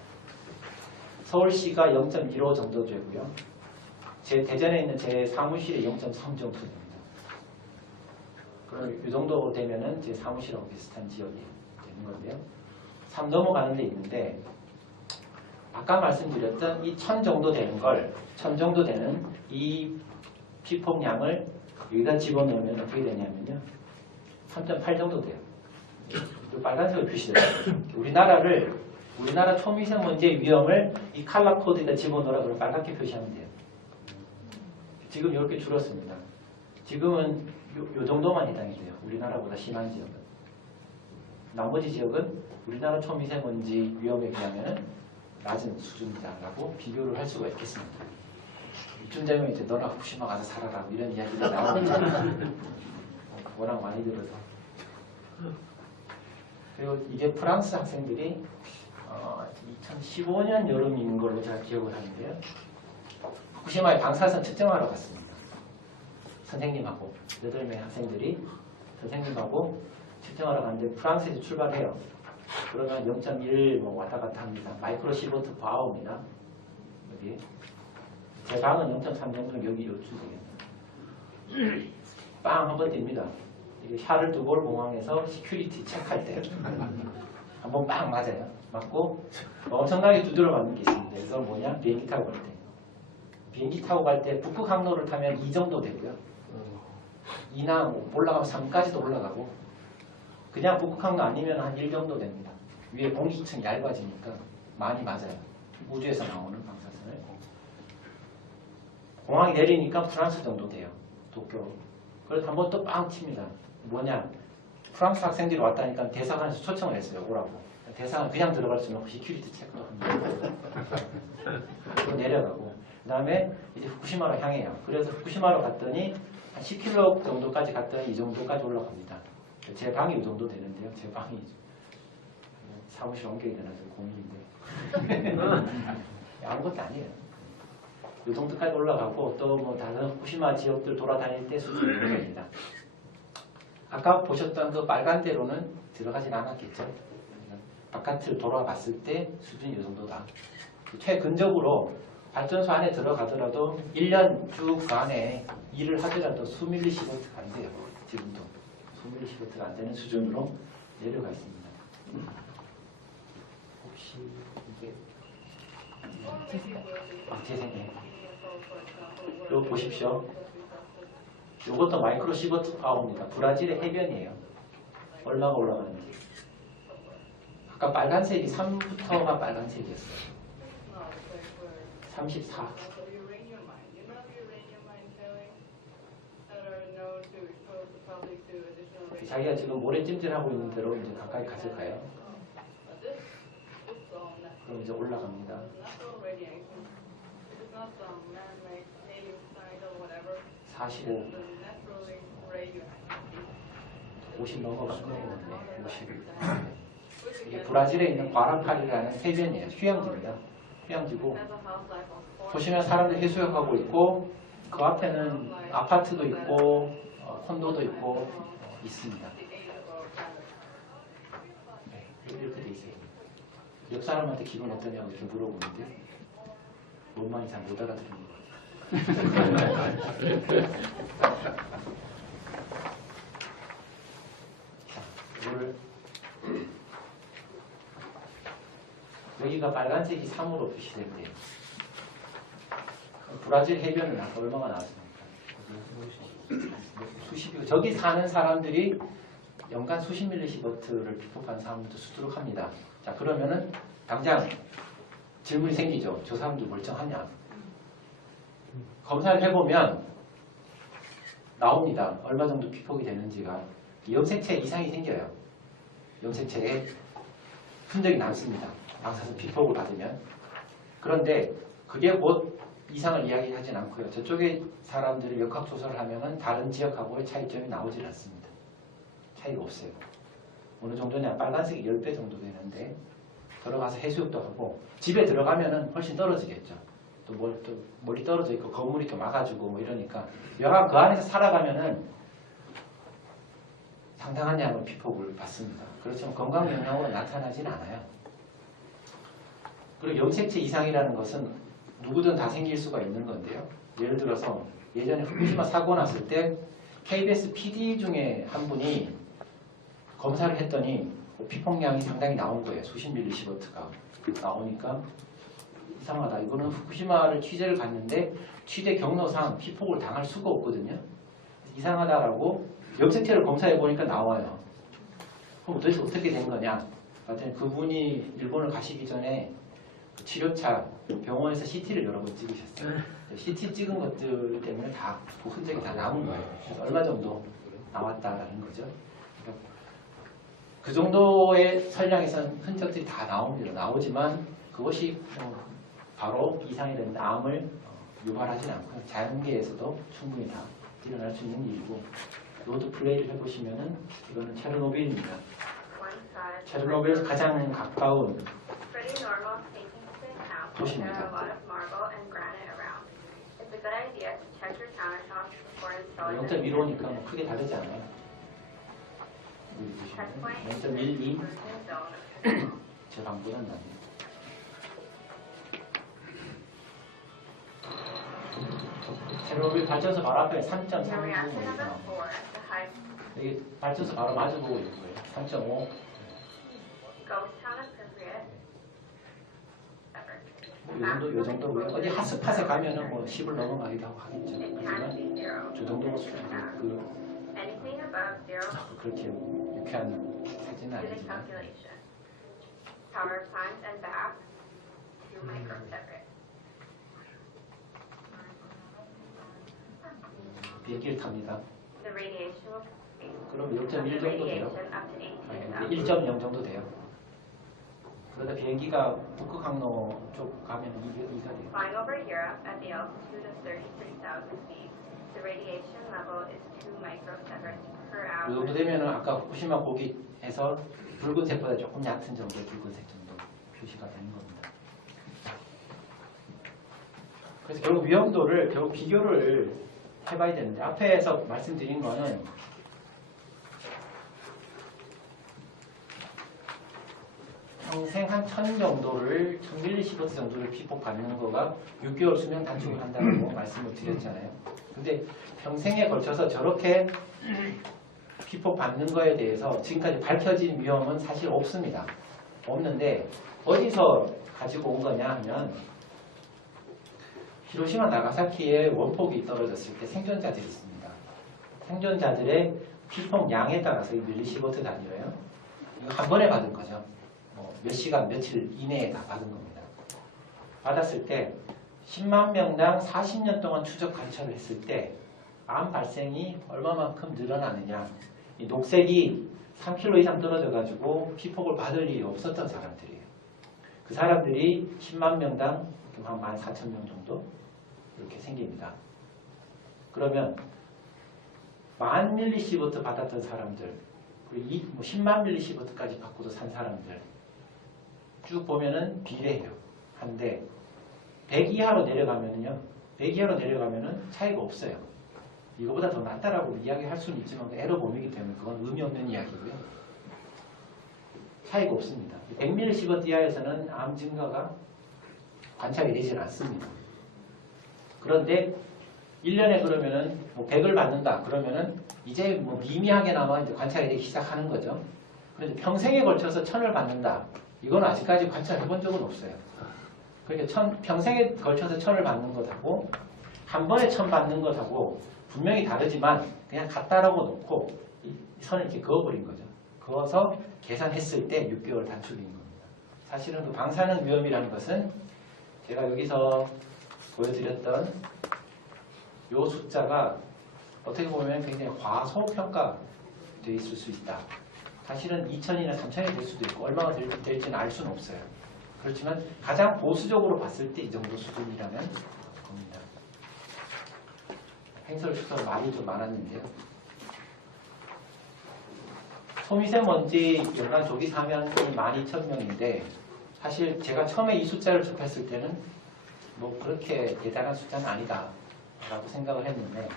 서울시가 0.15 정도 되고요. 제 대전에 있는 제 사무실이 0.3 정도 됩니다. 그럼 이 정도 되면은 제 사무실하고 비슷한 지역이 되는 건데요. 3 넘어가는 데 있는데 아까 말씀드렸던 이 1000 정도 되는 걸 1000 정도 되는 이 피폭량을 여기다 집어넣으면 어떻게 되냐면요. 3.8 정도 돼요. 빨간색으로 표시돼요. 우리나라 초미세먼지의 위험을 이 칼라 코드에다 집어넣으라 그러면 빨갛게 표시하면 돼요. 지금 이렇게 줄었습니다. 지금은 요 정도만 해당이 돼요. 우리나라보다 심한 지역은. 나머지 지역은 우리나라 초미세먼지 위험에 비하면 낮은 수준이다라고 비교를 할 수가 있겠습니다. 이쯤 되면 이제 너나 후쿠시마 가서 살아라 이런 이야기가 나옵니다. 워낙 많이 들어서. 그리고 이게 프랑스 학생들이 2015년 여름인 걸로 제가 기억을 하는데요. 후쿠시마에 방사선 측정하러 갔습니다. 선생님하고 8명의 학생들이 선생님하고 측정하러 갔는데 프랑스에서 출발해요. 그러면 0.1 왔다 갔다 합니다. 마이크로 시버트 퍼 아워입니다. 여기 제 방은 0.3 정도는 여기 요쯤 되겠네요. 빵 한번 띱니다. 이게 샤를 드골 공항에서 시큐리티 체크할 때 한번 빵 맞아요. 맞고 엄청나게 두드려 맞는 게 있습니다. 그래서 뭐냐? 비행기 타고 갈 때. 비행기 타고 갈 때 북극 항로를 타면 2 정도 되고요. 2나 올라가면 3까지도 올라가고 그냥 북극 항로 아니면 한 1 정도 됩니다. 위에 공기층이 얇아지니까 많이 맞아요. 우주에서 나오는 방사선을. 공항이 내리니까 프랑스 정도 돼요. 도쿄. 그래서 한번 또 빵 칩니다. 뭐냐? 프랑스 학생들이 왔다니까 대사관에서 초청을 했어요. 오라고. 대사관 그냥 들어갈 수는 없고 시큐리티 체크도 합니다. 그리고 내려가고 그 다음에 이제 후쿠시마로 향해요. 그래서 후쿠시마로 갔더니 한 10km 정도까지 갔더니 이 정도까지 올라갑니다. 제 방이 이 정도 되는데요. 제 방이 사무실 옮겨야 되나 고민인데 아무것도 아니에요. 이 정도까지 올라가고 또 다른 후쿠시마 지역들 돌아다닐 때 수준이 있는 겁니다. 아까 보셨던 그 빨간 대로는 들어가진 않았겠죠. 바깥을 돌아봤을 때 수준이 이 정도다. 최근적으로 발전소 안에 들어가더라도 1년 쭉 안에 일을 하더라도 수밀리시버트가 안 돼요. 지금도 수밀리시버트가 안 되는 수준으로 내려가 있습니다. 혹시 이게 재생해. 이거 보십시오. 이것도 마이크로 시버트 파워입니다. 브라질의 해변이에요. 얼마가 올라가는지. 아까 빨간색이 3부터가 빨간색이었어요. 34. 자기가 지금 모래찜질하고 있는 대로 이제 가까이 가져가요. 그럼 이제 올라갑니다. 45. 50 넘어갔네요. 50. 이게 브라질에 있는 과라파리라는 해변이에요. 휴양지입니다. 휴양지고 보시면 사람들 해수욕하고 있고 그 앞에는 아파트도 있고 콘도도 있고 있습니다. 네, 이렇게 돼 있어요. 옆 사람한테 기분 어떠냐고 이렇게 물어보는데 뭔 말인지 잘 못 알아듣는 것 같아요. 자, 이거를 여기가 빨간색이 3으로 표시된대요. 브라질 해변은 아까 얼마가 나왔습니까? 수십여. 저기 사는 사람들이 연간 수십 밀리시버트를 피폭하는 사람들도 수두룩합니다. 자, 그러면은 당장 질문이 생기죠. 저 사람들 멀쩡하냐? 검사를 해보면 나옵니다. 얼마 정도 피폭이 되는지가. 염색체에 이상이 생겨요. 염색체에 흔적이 남습니다. 방사선 피폭을 받으면. 그런데 그게 곧 이상을 이야기하진 않고요. 저쪽에 사람들이 역학조사를 하면은 다른 지역하고의 차이점이 나오질 않습니다. 차이가 없어요. 어느 정도냐? 빨간색이 10배 정도 되는데 들어가서 해수욕도 하고 집에 들어가면은 훨씬 떨어지겠죠. 또 멀리 떨어져 있고 건물이 또 막아주고 뭐 이러니까 여가 그 안에서 살아가면은 상당한 양의 피폭을 받습니다. 그렇지만 건강 영향으로 나타나진 않아요. 그리고 염색체 이상이라는 것은 누구든 다 생길 수가 있는 건데요. 예를 들어서 예전에 후쿠시마 사고 났을 때 KBS PD 중에 한 분이 검사를 했더니 피폭량이 상당히 나온 거예요. 수십 밀리시버트가 나오니까 이상하다. 이거는 후쿠시마를 취재를 갔는데 취재 경로상 피폭을 당할 수가 없거든요. 이상하다라고 염색체를 검사해 보니까 나와요. 그럼 도대체 어떻게 된 거냐? 하여튼 그분이 일본을 가시기 전에 치료차 병원에서 CT를 여러 번 찍으셨어요. CT 찍은 것들 때문에 다 그 흔적이 다 남은 거예요. 그래서 얼마 정도 나왔다라는 거죠. 그러니까 그 정도의 선량에선 흔적들이 다 나옵니다. 나오지만 그것이 바로 이상이 되는 암을 유발하지는 않고요. 자연계에서도 충분히 다 일어날 수 있는 일이고 로드 플레이를 해보시면은 이거는 체르노빌입니다. 체르노빌에서 가장 가까운 도시입니다. 0.15니까 뭐 크게 다르지 않아요. 0.12 제 방보다는 납니다. 체르노빌 발전소 바로 앞에 3.3 여기 발전소 바로 마주보고 있는 거예요. 3.5 요 정도고요. 어디 핫스팟에 가면은 뭐 10을 넘어가기도 하고 하겠죠. 하지만 저 정도 그렇게 유쾌한 사진은 아니지만 비행기를 탑니다. 그럼 0.1 정도 돼요. 1.0 정도 돼요. 그러다 비행기가 북극 항로 쪽 가면 2가 돼요. Flying over Europe at the altitude of 33,000 feet, the radiation level is 2 microsieverts per 이 hour. 정도 되면은 아까 후쿠시마 거기에서 붉은색보다 조금 얕은 정도의 붉은색 정도 표시가 되는 겁니다. 그래서 결국 위험도를 결국 비교를 해봐야 되는데 앞에서 말씀드린 거는 평생 한 1000 정도를 1000밀리시버트 정도를 피폭받는 거가 6개월 수명 단축을 한다고 말씀을 드렸잖아요. 근데 평생에 걸쳐서 저렇게 피폭받는 거에 대해서 지금까지 밝혀진 위험은 사실 없습니다. 없는데 어디서 가지고 온 거냐 하면 히로시마 나가사키에 원폭이 떨어졌을 때 생존자들이 있습니다. 생존자들의 피폭 양에 따라서 이 밀리시버트 단위로요. 이거 한 번에 받은 거죠. 몇 시간, 며칠 이내에 다 받은 겁니다. 받았을 때 10만 명당 40년 동안 추적 관찰을 했을 때 암 발생이 얼마만큼 늘어나느냐. 이 녹색이 3km 이상 떨어져 가지고 피폭을 받을 일이 없었던 사람들이에요. 그 사람들이 10만 명당 한 14,000명 정도 이렇게 생깁니다. 그러면 10,000ml시부터 받았던 사람들, 그리고 10만 ml시부터까지 받고도 산 사람들 쭉 보면은 비례해요. 한데 100 이하로 내려가면은요. 100 이하로 내려가면은 차이가 없어요. 이거보다 더 낫다라고 이야기할 수는 있지만 에러 범위이기 때문에 그건 의미 없는 이야기고요. 차이가 없습니다. 100ml 이하에서는 암 증가가 관찰이 되질 않습니다. 그런데 1년에 그러면은 100을 받는다. 그러면은 이제 미미하게나마 이제 관찰이 되기 시작하는 거죠. 그런데 평생에 걸쳐서 1000을 받는다. 이건 아직까지 관찰해 본 적은 없어요. 그러니까 평생에 걸쳐서 1000을 받는 것하고 한 번에 1000 받는 것하고 분명히 다르지만 그냥 같다라고 놓고 이 선을 이렇게 그어버린 거죠. 그어서 계산했을 때 6개월 단축인 겁니다. 사실은 그 방사능 위험이라는 것은 제가 여기서 보여드렸던 이 숫자가 어떻게 보면 굉장히 과소평가되어 있을 수 있다. 사실은 2000이나 3000이 될 수도 있고 얼마가 될지는 알 수는 없어요. 그렇지만 가장 보수적으로 봤을 때 이 정도 수준이라는 겁니다. 행설수설 말이 좀 많았는데요. 소미세먼지 연간 조기 사망이 12,000명인데 사실 제가 처음에 이 숫자를 접했을 때는 그렇게 대단한 숫자는 아니다 라고 생각을 했는데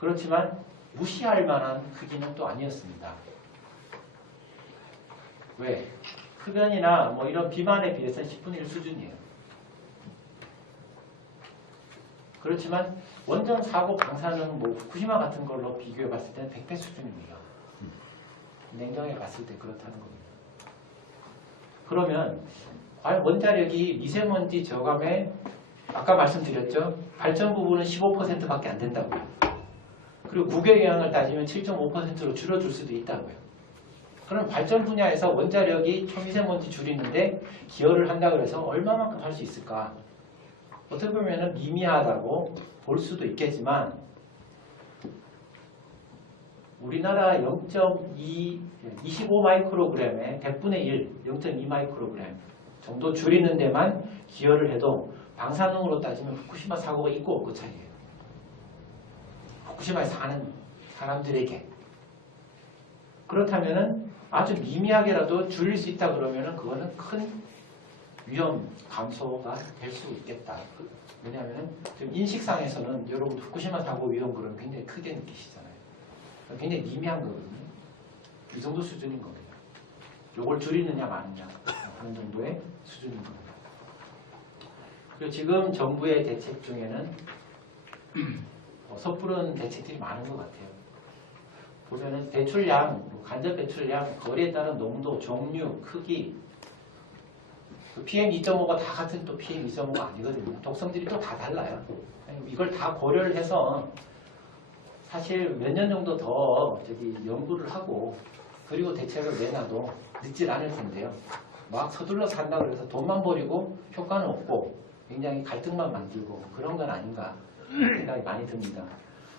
그렇지만 무시할 만한 크기는 또 아니었습니다. 왜? 흡연이나 이런 비만에 비해서는 10분의 1 수준이에요. 그렇지만 원전 사고 방사능 후쿠시마 같은 걸로 비교해 봤을 때는 100배 수준입니다. 냉정하게 봤을 때 그렇다는 겁니다. 그러면 과연 원자력이 미세먼지 저감에 아까 말씀드렸죠. 발전 부분은 15%밖에 안 된다고요. 그리고 국외 영향을 따지면 7.5%로 줄어들 수도 있다고요. 그럼 발전 분야에서 원자력이 초미세먼지 줄이는데 기여를 한다고 해서 얼마만큼 할 수 있을까? 어떻게 보면 미미하다고 볼 수도 있겠지만 우리나라 25 마이크로그램에 100분의 1, 0.2 마이크로그램 정도 줄이는 데만 기여를 해도 방사능으로 따지면 후쿠시마 사고가 있고 없고 차이예요. 후쿠시마에 사는 사람들에게. 그렇다면은 아주 미미하게라도 줄일 수 있다 그러면은 그거는 큰 위험 감소가 될 수 있겠다. 왜냐하면 지금 인식상에서는 여러분 후쿠시마 사고 위험 그러면 굉장히 크게 느끼시잖아요. 굉장히 미미한 거거든요. 이 정도 수준인 겁니다. 요걸 줄이느냐 마느냐 하는 정도의 수준인 겁니다. 그리고 지금 정부의 대책 중에는 섣부른 대책들이 많은 것 같아요. 보면은 배출량, 간접 배출량, 거리에 따른 농도, 종류, 크기, PM2.5가 다 같은 또 PM2.5가 아니거든요. 독성들이 또 다 달라요. 이걸 다 고려를 해서 사실 몇 년 정도 더 연구를 하고 그리고 대책을 내놔도 늦질 않을 텐데요. 막 서둘러서 한다고 해서 돈만 버리고 효과는 없고 굉장히 갈등만 만들고 그런 건 아닌가 생각이 많이 듭니다.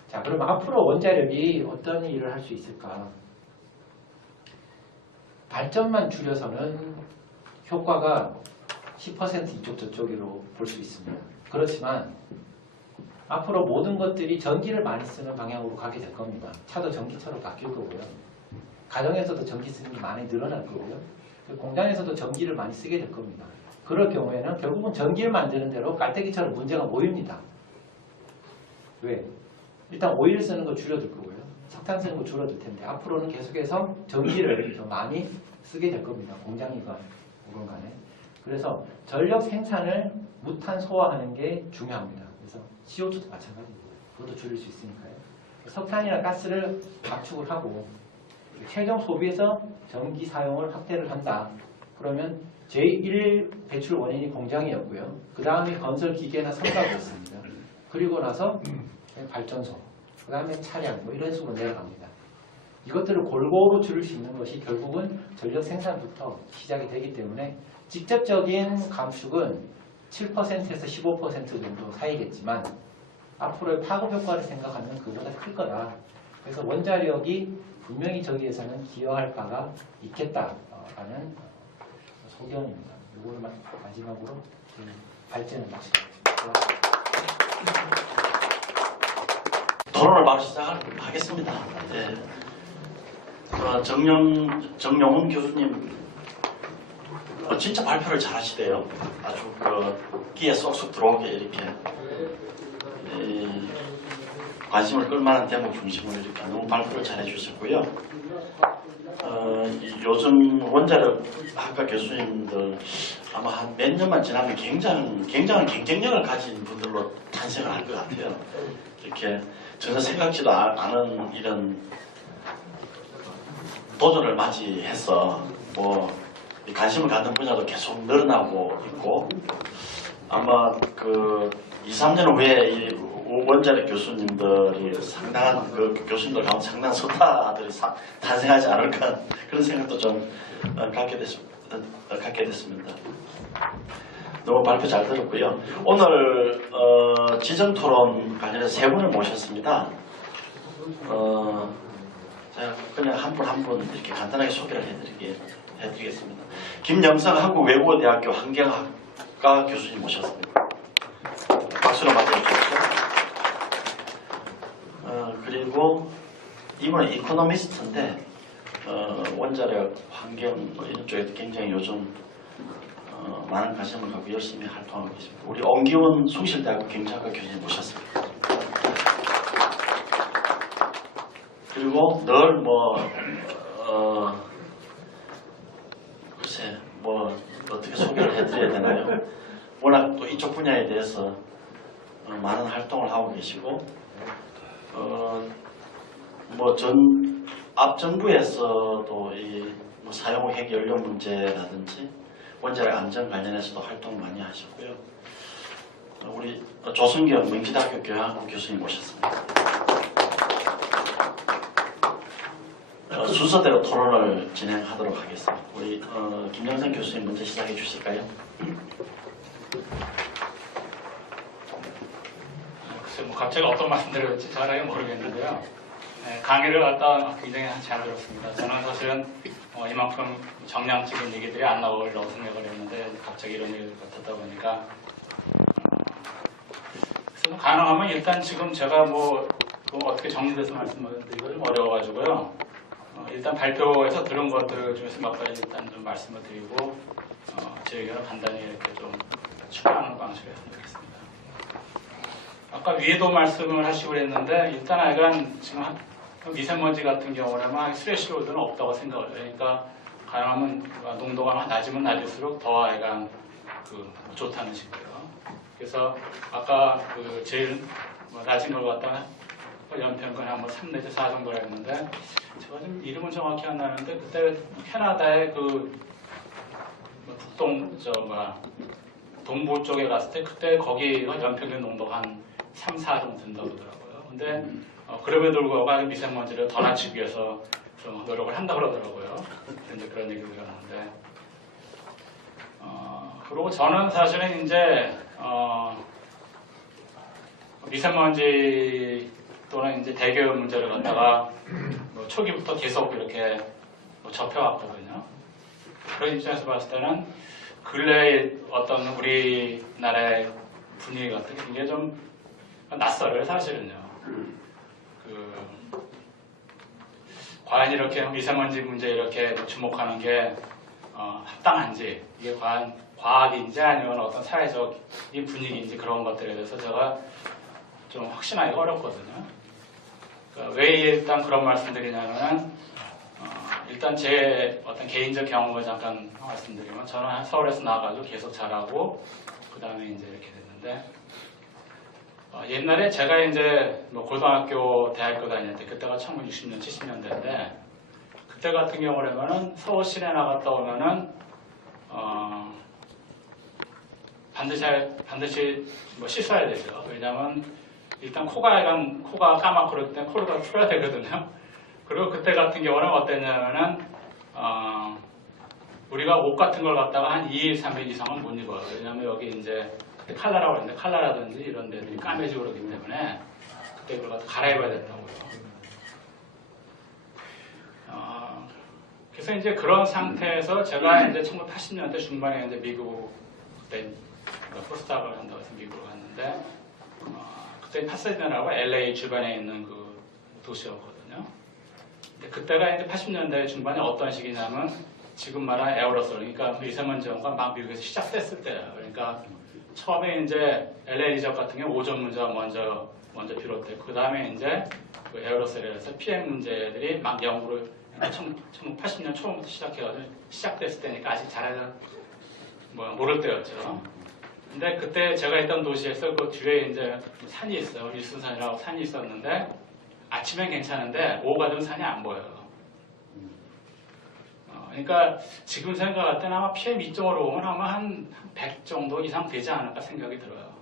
자, 그럼 앞으로 원자력이 어떤 일을 할 수 있을까? 발전만 줄여서는 효과가 10% 이쪽 저쪽으로 볼 수 있습니다. 그렇지만 앞으로 모든 것들이 전기를 많이 쓰는 방향으로 가게 될 겁니다. 차도 전기차로 바뀔 거고요. 가정에서도 전기 쓰는 게 많이 늘어날 거고요. 공장에서도 전기를 많이 쓰게 될 겁니다. 그럴 경우에는 결국은 전기를 만드는 대로 깔때기처럼 문제가 모입니다. 왜? 일단 오일 쓰는 거 줄여들 거고요. 석탄 쓰는 거 줄어들 텐데 앞으로는 계속해서 전기를 더 많이 쓰게 될 겁니다. 공장이건 뭐건 간에. 그래서 전력 생산을 무탄소화하는 게 중요합니다. 그래서 CO2도 마찬가지입니다. 그것도 줄일 수 있으니까요. 석탄이나 가스를 압축을 하고 최종 소비에서 전기 사용을 확대를 한다. 그러면 제1 배출 원인이 공장이었고요. 그 다음에 건설 기계나 선박이었습니다. 그리고 나서 발전소, 그 다음에 차량 이런 식으로 내려갑니다. 이것들을 골고루 줄일 수 있는 것이 결국은 전력 생산부터 시작이 되기 때문에 직접적인 감축은 7%에서 15% 정도 사이겠지만 앞으로의 파급 효과를 생각하면 그보다 클 거다. 그래서 원자력이 분명히 저기에서는 기여할 바가 있겠다라는 소견입니다. 이걸 마지막으로 발전을 마치겠습니다. 토론을 바로 시작하겠습니다. 네. 정영훈 교수님 진짜 발표를 잘하시대요. 아주 귀에 쏙쏙 들어오게 이렇게 관심을 끌만한 대목 중심으로 이렇게 너무 발표를 잘 해주셨고요. 요즘 원자력 학과 교수님들 아마 한 몇 년만 지나면 굉장한 경쟁력을 가진 분들로 탄생을 할 것 같아요. 이렇게 전혀 생각지도 않은 이런 도전을 맞이해서 관심을 갖는 분야도 계속 늘어나고 있고 아마 2, 3년 후에 이 원자력 교수님들이 상당한 교수님들 가운데 상당한 스타들이 탄생하지 않을까 그런 생각도 좀 갖게 됐습니다. 너무 발표 잘 들었고요. 오늘 지정토론 관련해서 세 분을 모셨습니다. 제가 그냥 한 분 한 분 이렇게 간단하게 소개를 해드리겠습니다. 김영성 한국외국어대학교 환경학과 교수님 모셨습니다. 박수로 맞이해주십시오. 그리고 이분은 이코노미스트인데 원자력 환경 이런 쪽에 굉장히 요즘 많은 관심을 갖고 열심히 활동하고 계십니다. 우리 옹기훈 숭실대학교 경제학과 교수님 모셨습니다. 그리고 늘 글쎄 어떻게 소개를 해드려야 되나요? 워낙 또 이쪽 분야에 대해서 많은 활동을 하고 계시고 앞 정부에서도 이 사용 핵 연료 문제라든지 원자력 안전 관련해서도 활동 많이 하셨고요. 우리 조승경 명지대학교 교양학부 교수님 모셨습니다. 순서대로 토론을 진행하도록 하겠습니다. 우리 김영선 교수님 먼저 시작해 주실까요? 글쎄 갑자기 어떤 말씀들을 할지 잘하게 모르겠는데요. 강의를 갖다 굉장히 잘 들었습니다. 저는 사실은 이만큼 정량적인 얘기들이 안 나오려고 생각을 했는데 갑자기 이런 얘기를 듣다 보니까 그래서 가능하면 일단 지금 제가 어떻게 정리돼서 말씀드리기가 좀 어려워가지고요. 일단 발표에서 들은 것들 중에서 몇 가지 일단 좀 말씀을 드리고 제 의견을 간단히 이렇게 좀 추가하는 방식으로 했으면 좋겠습니다. 아까 위에도 말씀을 하시고 그랬는데 일단 하여간 지금 미세먼지 같은 경우는 스레시로드는 없다고 생각을 해요. 그러니까 가능하면 농도가 낮으면 낮을수록 더 하여간 좋다는 식이에요. 그래서 아까 제일 낮은 걸 갖다가 연평균 한 3 내지 4 정도라 했는데 제가 좀 이름은 정확히 안 나는데 그때 캐나다의 동부 쪽에 갔을 때 그때 거기 연평균 농도가 한 3, 4 정도 된다고 그러더라고요. 근데 그럼에도 불구하고 미세먼지를 더 낮추기 위해서 좀 노력을 한다고 그러더라고요. 이제 그런 얘기를 들었는데 그리고 저는 사실은 이제 미세먼지 또는 이제 대기오염 문제를 갖다가 초기부터 계속 이렇게 접해왔거든요. 그런 입장에서 봤을 때는 근래의 어떤 우리나라의 분위기 같은 게 굉장히 좀 낯설어요, 사실은요. 과연 이렇게 미세먼지 문제에 이렇게 주목하는 게 합당한지, 이게 과연 과학인지 아니면 어떤 사회적인 분위기인지 그런 것들에 대해서 제가 좀 확신하기가 어렵거든요. 그러니까 왜 일단 그런 말씀드리냐면은 일단 제 어떤 개인적 경험을 잠깐 말씀드리면 저는 서울에서 나와가지고 계속 자라고 그 다음에 이제 이렇게 됐는데 옛날에 제가 이제 고등학교, 대학교 다닐 때 그때가 1960년, 70년대인데 그때 같은 경우라면은 서울 시내 나갔다 오면은 반드시 씻어야 되죠. 왜냐하면 일단 코가 까맣고 그럴 때 코를 다 풀어야 되거든요. 그리고 그때 같은 경우는 어땠냐면은 우리가 옷 같은 걸 갖다가 한 2일, 3일 이상은 못 입어요. 왜냐하면 여기 이제 그때 칼라라고 했는데 칼라라든지 이런 데들이 까매지고 그러기 때문에 그때 그걸 갖다 갈아입어야 된다고요. 그래서 이제 그런 상태에서 제가 이제 1980년대 중반에 이제 미국 그때 포스닥을 한다고 해서 미국을 갔는데 그때 파사디나라고 LA 주변에 있는 그 도시였거든요. 근데 그때가 이제 80년대 중반에 어떤 시기냐면 지금 말한 에어로솔, 그러니까 미세먼지 온과 막 미국에서 시작됐을 때예요. 그러니까 처음에 이제 LA 리적 같은 경우 오존 문제가 먼저 비롯됐고 그 다음에 이제 그 에어로솔에서 PM 문제들이 막 영국으로 1980년 초부터 시작해가지고 시작됐을 때니까 아직 잘 모를 때였죠. 근데 그때 제가 있던 도시에서 그 뒤에 이제 산이 있어요. 윌슨산이라고 산이 있었는데 아침엔 괜찮은데 오후가 되면 산이 안 보여요. 그러니까 지금 생각할 때는 아마 PM 2.5로 오면 아마 한 100 정도 이상 되지 않을까 생각이 들어요.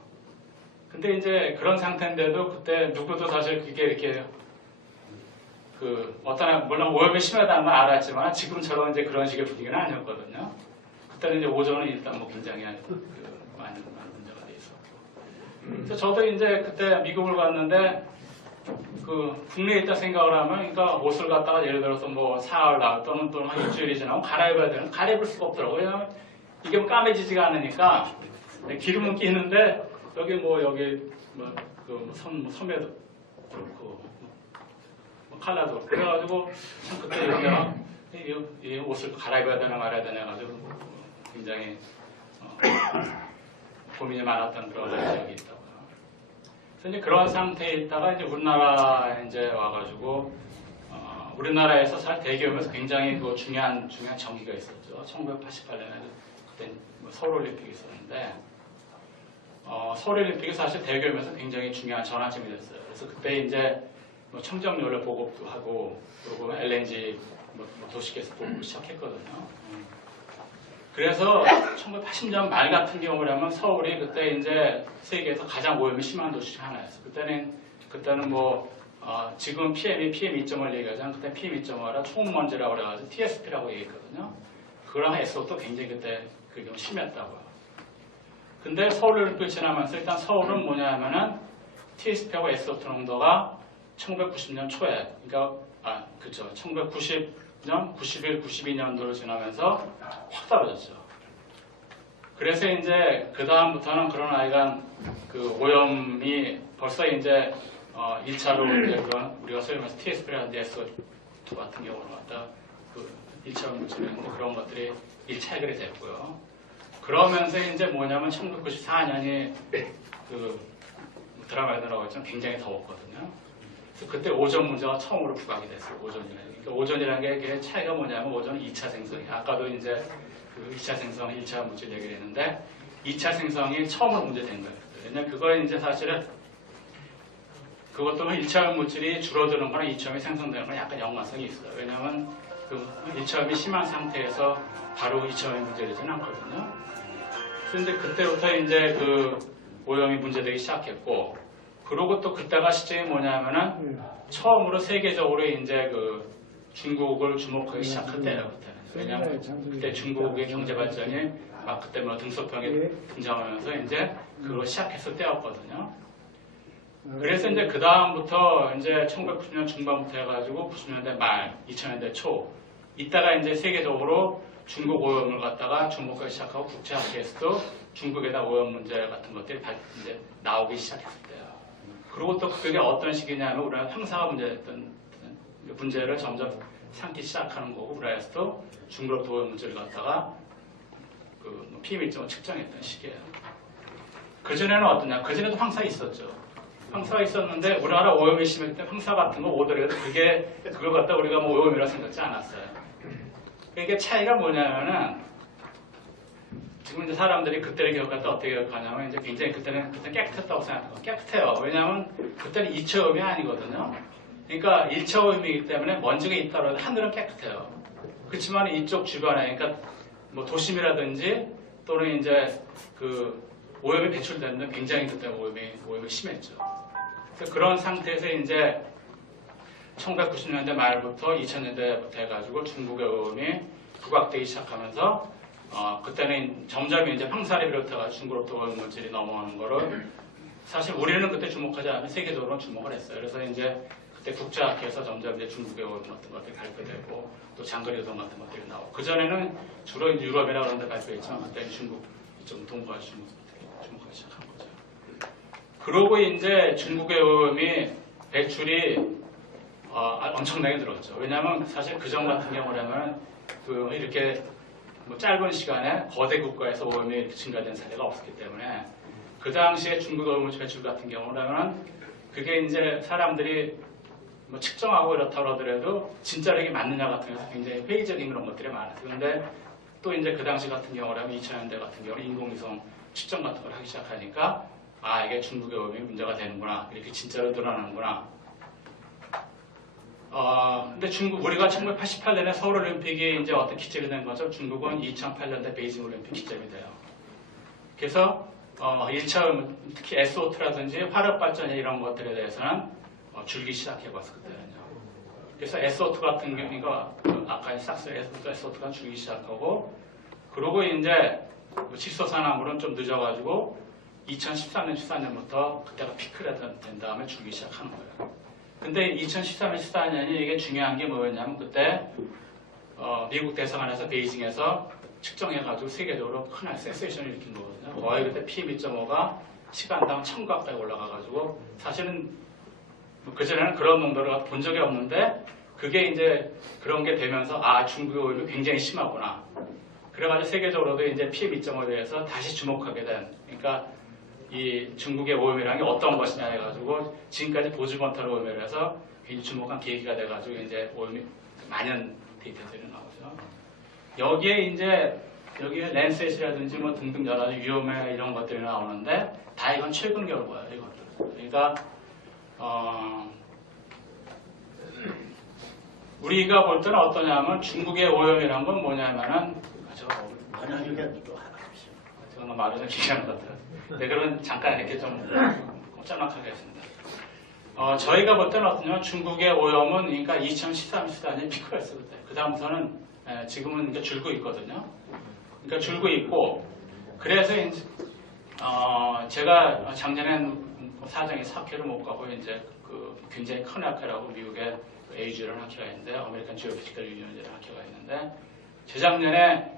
근데 이제 그런 상태인데도 그때 누구도 사실 그게 이렇게 물론 오염이 심하다는 걸 알았지만 지금처럼 이제 그런 식의 분위기는 아니었거든요. 그때는 이제 오존은 일단 뭐 굉장히 많은 문제가 돼 있었고. 그래서 저도 이제 그때 미국을 갔는데 그 국내에 있다 생각을 하면 그러니까 옷을 갖다가 예를 들어서 뭐 사흘 날 또는 한 일주일이 지나면 갈아입어야 되는 갈아입을 수가 없더라고요. 왜냐면 이게 뭐 까매지지가 않으니까 기름은 끼는데 여기 섬에도 그렇고 칼라도 그래가지고 참 그때 이 옷을 갈아입어야 되나 말아야 되나 가지고 굉장히 고민이 많았던 그런 기억이 있다고요. 그래서 이제 그런 상태에 있다가 이제 우리나라에 이제 와가지고 우리나라에서 대기업에서 굉장히 그 중요한 정기가 있었죠. 1988년에 그때 서울올림픽이 있었는데 서울올림픽이 사실 대기업에서 굉장히 중요한 전환점이 됐어요. 그래서 그때 이제 청정연료 보급도 하고 그리고 LNG 도시가스 보급을 시작했거든요. 그래서 1980년 말 같은 경우라면 서울이 그때 이제 세계에서 가장 오염이 심한 도시 중 하나였어요. 그때는 지금 PM 2.5를 얘기하자면 그때 PM 2.5라 초먼지라고 그래가지고 TSP라고 얘기했거든요. 그거랑 SO도 굉장히 그때 그게 좀 심했다고요. 근데 서울올림픽 지나면서 일단 서울은 뭐냐면은 TSP하고 SO2 농도가 1990년 초에, 그러니까 1990년, 91, 92년도로 지나면서 확 떨어졌죠. 그래서 이제 그 다음부터는 그런 아이가 그 오염이 벌써 이제 1차로 이제 그런 우리가 소위 말해서 TSP라든지 SO2 같은 경우는 갖다 그 1차 물질인데 그런 것들이 1차 해결이 됐고요. 그러면서 이제 뭐냐면 1994년이 그 드라마에서라고 했지만 굉장히 더웠거든요. 그래서 그때 오존 문제가 처음으로 부각이 됐어요. 오존이라는 게 차이가 뭐냐면 오존은 2차 생성이 아까도 이제 그 2차 생성, 1차 물질 얘기를 했는데 2차 생성이 처음으로 문제된 거예요. 왜냐면 그거는 이제 사실은 그것도 1차 물질이 줄어드는 거랑 2차음이 생성되는 건 약간 연관성이 있어요. 왜냐하면 그 1차음이 심한 상태에서 바로 2차음이 문제되지는 않거든요. 그런데 그때부터 이제 그 오염이 문제되기 시작했고, 그리고 또 그때가 시점이 뭐냐면은 처음으로 세계적으로 이제 그 중국을 주목하기 시작할 때예요. 그때는. 왜냐하면 그때 중국의 경제 발전이 막 그때 등소평이 등장하면서 이제 그걸 시작했을 때였거든요. 그래서 이제 그 다음부터 이제 1990년 중반부터 해가지고 90년대 말, 2000년대 초 이따가 이제 세계적으로 중국 오염을 갖다가 주목하기 시작하고 국제학회에서도 중국에다 오염 문제 같은 것들이 이제 나오기 시작했을 때요. 그리고 또 그게 어떤 시기냐면 우리나라 황사가 문제됐던 문제를 점점 삼기 시작하는 거고 우리나라에서도 중국으로부터 오염 문제를 갖다가 그 PM 1.5 측정했던 시기예요. 그 전에는 어떠냐? 그 전에도 황사 있었죠. 황사가 있었는데 우리나라 오염이 심했을 때 황사 같은 거 오더라도 그걸 갖다 우리가 뭐 오염이라 생각지 않았어요. 이게 차이가 뭐냐면은 지금 이제 사람들이 그때를 기억할 때 어떻게 기억하냐면 이제 굉장히 그때는 깨끗했다고 생각하고 깨끗해요. 왜냐하면 그때는 2차 오염이 아니거든요. 그러니까 1차 오염이기 때문에 먼지가 있다고 해도 하늘은 깨끗해요. 그렇지만 이쪽 주변에 그러니까 뭐 도심이라든지 또는 이제 그 오염이 배출되는 데 굉장히 그때 오염이 심했죠. 그래서 그런 상태에서 이제 1990년대 말부터 2000년대부터 해가지고 중국의 오염이 부각되기 시작하면서 그때는 점점 이제 황사를 비롯해서 중국으로부터 오염 물질이 넘어오는 거를 사실 우리는 그때 주목하지 않으면 세계적으로 주목을 했어요. 그래서 이제 그때 국제학회에서 점점 이제 중국의 오염 같은 것들이 발표되고 또 장거리 유동 같은 것들이 나오고 그 전에는 주로 이제 유럽이나 그런 데 발표했지만 그때는 중국 좀 동부아 주목하기 시작한 거죠. 그러고 이제 중국의 오염이 배출이 엄청나게 늘었죠. 왜냐하면 사실 그전 같은 경우라면 이렇게 뭐 짧은 시간에 거대 국가에서 오염이 이렇게 증가된 사례가 없었기 때문에 그 당시에 중국 오염 배출 같은 경우라면 그게 이제 사람들이 뭐 측정하고 이렇다고 하더라도 진짜로 이게 맞느냐 같은 것에서 굉장히 회의적인 그런 것들이 많았어요. 그런데 또 이제 그 당시 같은 경우라면 2000년대 같은 경우는 인공위성 측정 같은 걸 하기 시작하니까 이게 중국의 오염이 문제가 되는구나. 이렇게 진짜로 드러나는구나. 근데 우리가 1988년에 서울올림픽이 이제 어떤 기점이 된 거죠. 중국은 2008년대 베이징 올림픽 기점이 돼요. 그래서 1차 특히 SO2라든지 화력 발전 이런 것들에 대해서는 줄기 시작해봤을 때는요. 그래서 SO2 같은 경우가 아까 싹스 SO2가 줄기 시작하고 그러고 이제 질소산화물은 좀 늦어가지고 2013년, 14년부터 그때가 피크가 된 다음에 줄기 시작하는 거예요. 근데 2013년, 14년이 이게 중요한 게 뭐였냐면 그때 미국 대사관에서 베이징에서 측정해가지고 세계적으로 큰 센세이션을 일으킨 거거든요. 거의 그때 PM2.5가 시간당 1000 가까이 올라가가지고 사실은 그전에는 그런 농도를 본 적이 없는데 그게 이제 그런 게 되면서 중국의 오염이 굉장히 심하구나. 그래가지고 세계적으로도 이제 PM2.5에 대해서 다시 주목하게 된 그러니까 이 중국의 오염이라는 게 어떤 것이냐 해가지고 지금까지 보즈먼탈 오염에 대해서 굉장히 주목한 계기가 돼가지고 이제 오염이 만연 데이터들이 나오죠. 여기에 이제 여기에 랜셋이라든지 뭐 등등 여러 가지 위험해 이런 것들이 나오는데 다 이건 최근 결과예요. 이것들. 그러니까 우리가 볼 때는 어떠냐면 중국의 오염이란 건 뭐냐면은 제가 말을 좀 길게 것 같아요. 네, 그러면 잠깐 이렇게 좀 짤막하게 하겠습니다. 저희가 볼 때는 어떠냐면 중국의 오염은 그러니까 2013, 14년에 피크였어요. 그때. 그 다음부터는 지금은 이제 줄고 있거든요. 그러니까 줄고 있고 그래서 이제 제가 작년엔 사정이 학회를 못 가고 이제 그 굉장히 큰 학회라고 미국의 AG라는 학회가 있는데 아메리칸 지오피지컬 유니언이라는 학회가 있는데 재작년에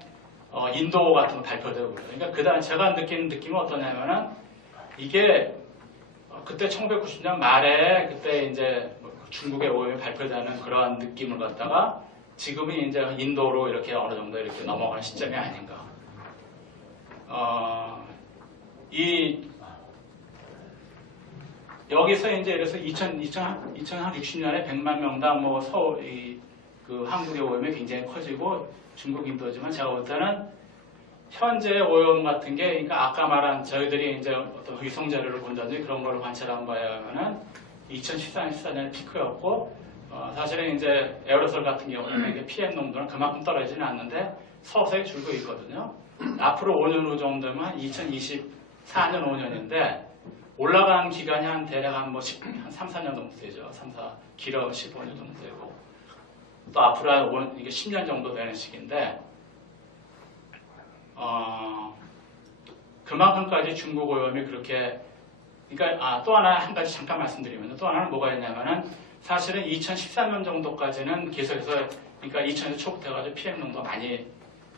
인도 같은 거 발표되고 그래요. 그러니까 그다음 제가 느끼는 느낌은 어떠냐면은 이게 그때 1990년 말에 그때 이제 중국의 오염이 발표되는 그러한 느낌을 갖다가 지금은 이제 인도로 이렇게 어느 정도 이렇게 넘어가는 시점이 아닌가. 여기서 이제 그래서 2060년에 100만 명당 뭐 서울 그 한국의 오염이 굉장히 커지고 중국 인도지만 제가 볼 때는 현재 오염 같은 게 그러니까 아까 말한 저희들이 이제 어떤 위성 자료를 본다든지 그런 거를 관찰한 바에 의하면은 2013, 14년에 피크였고 사실은 이제 에어로솔 같은 경우는 이게 PM 농도는 그만큼 떨어지지는 않는데 서서히 줄고 있거든요. 앞으로 5년 후 정도면 2024년 5년인데 올라가는 기간이 한 대략 한 3, 4년 정도 되죠. 3, 4, 길어 15년 정도 되고 또 앞으로 한 이게 10년 정도 되는 시기인데 그만큼까지 중국 오염이 그렇게 그러니까 또 하나 한 가지 잠깐 말씀드리면 또 하나는 뭐가 있냐면은 사실은 2013년 정도까지는 계속해서 그러니까 2000년 초부터 해가지고 PM 농도가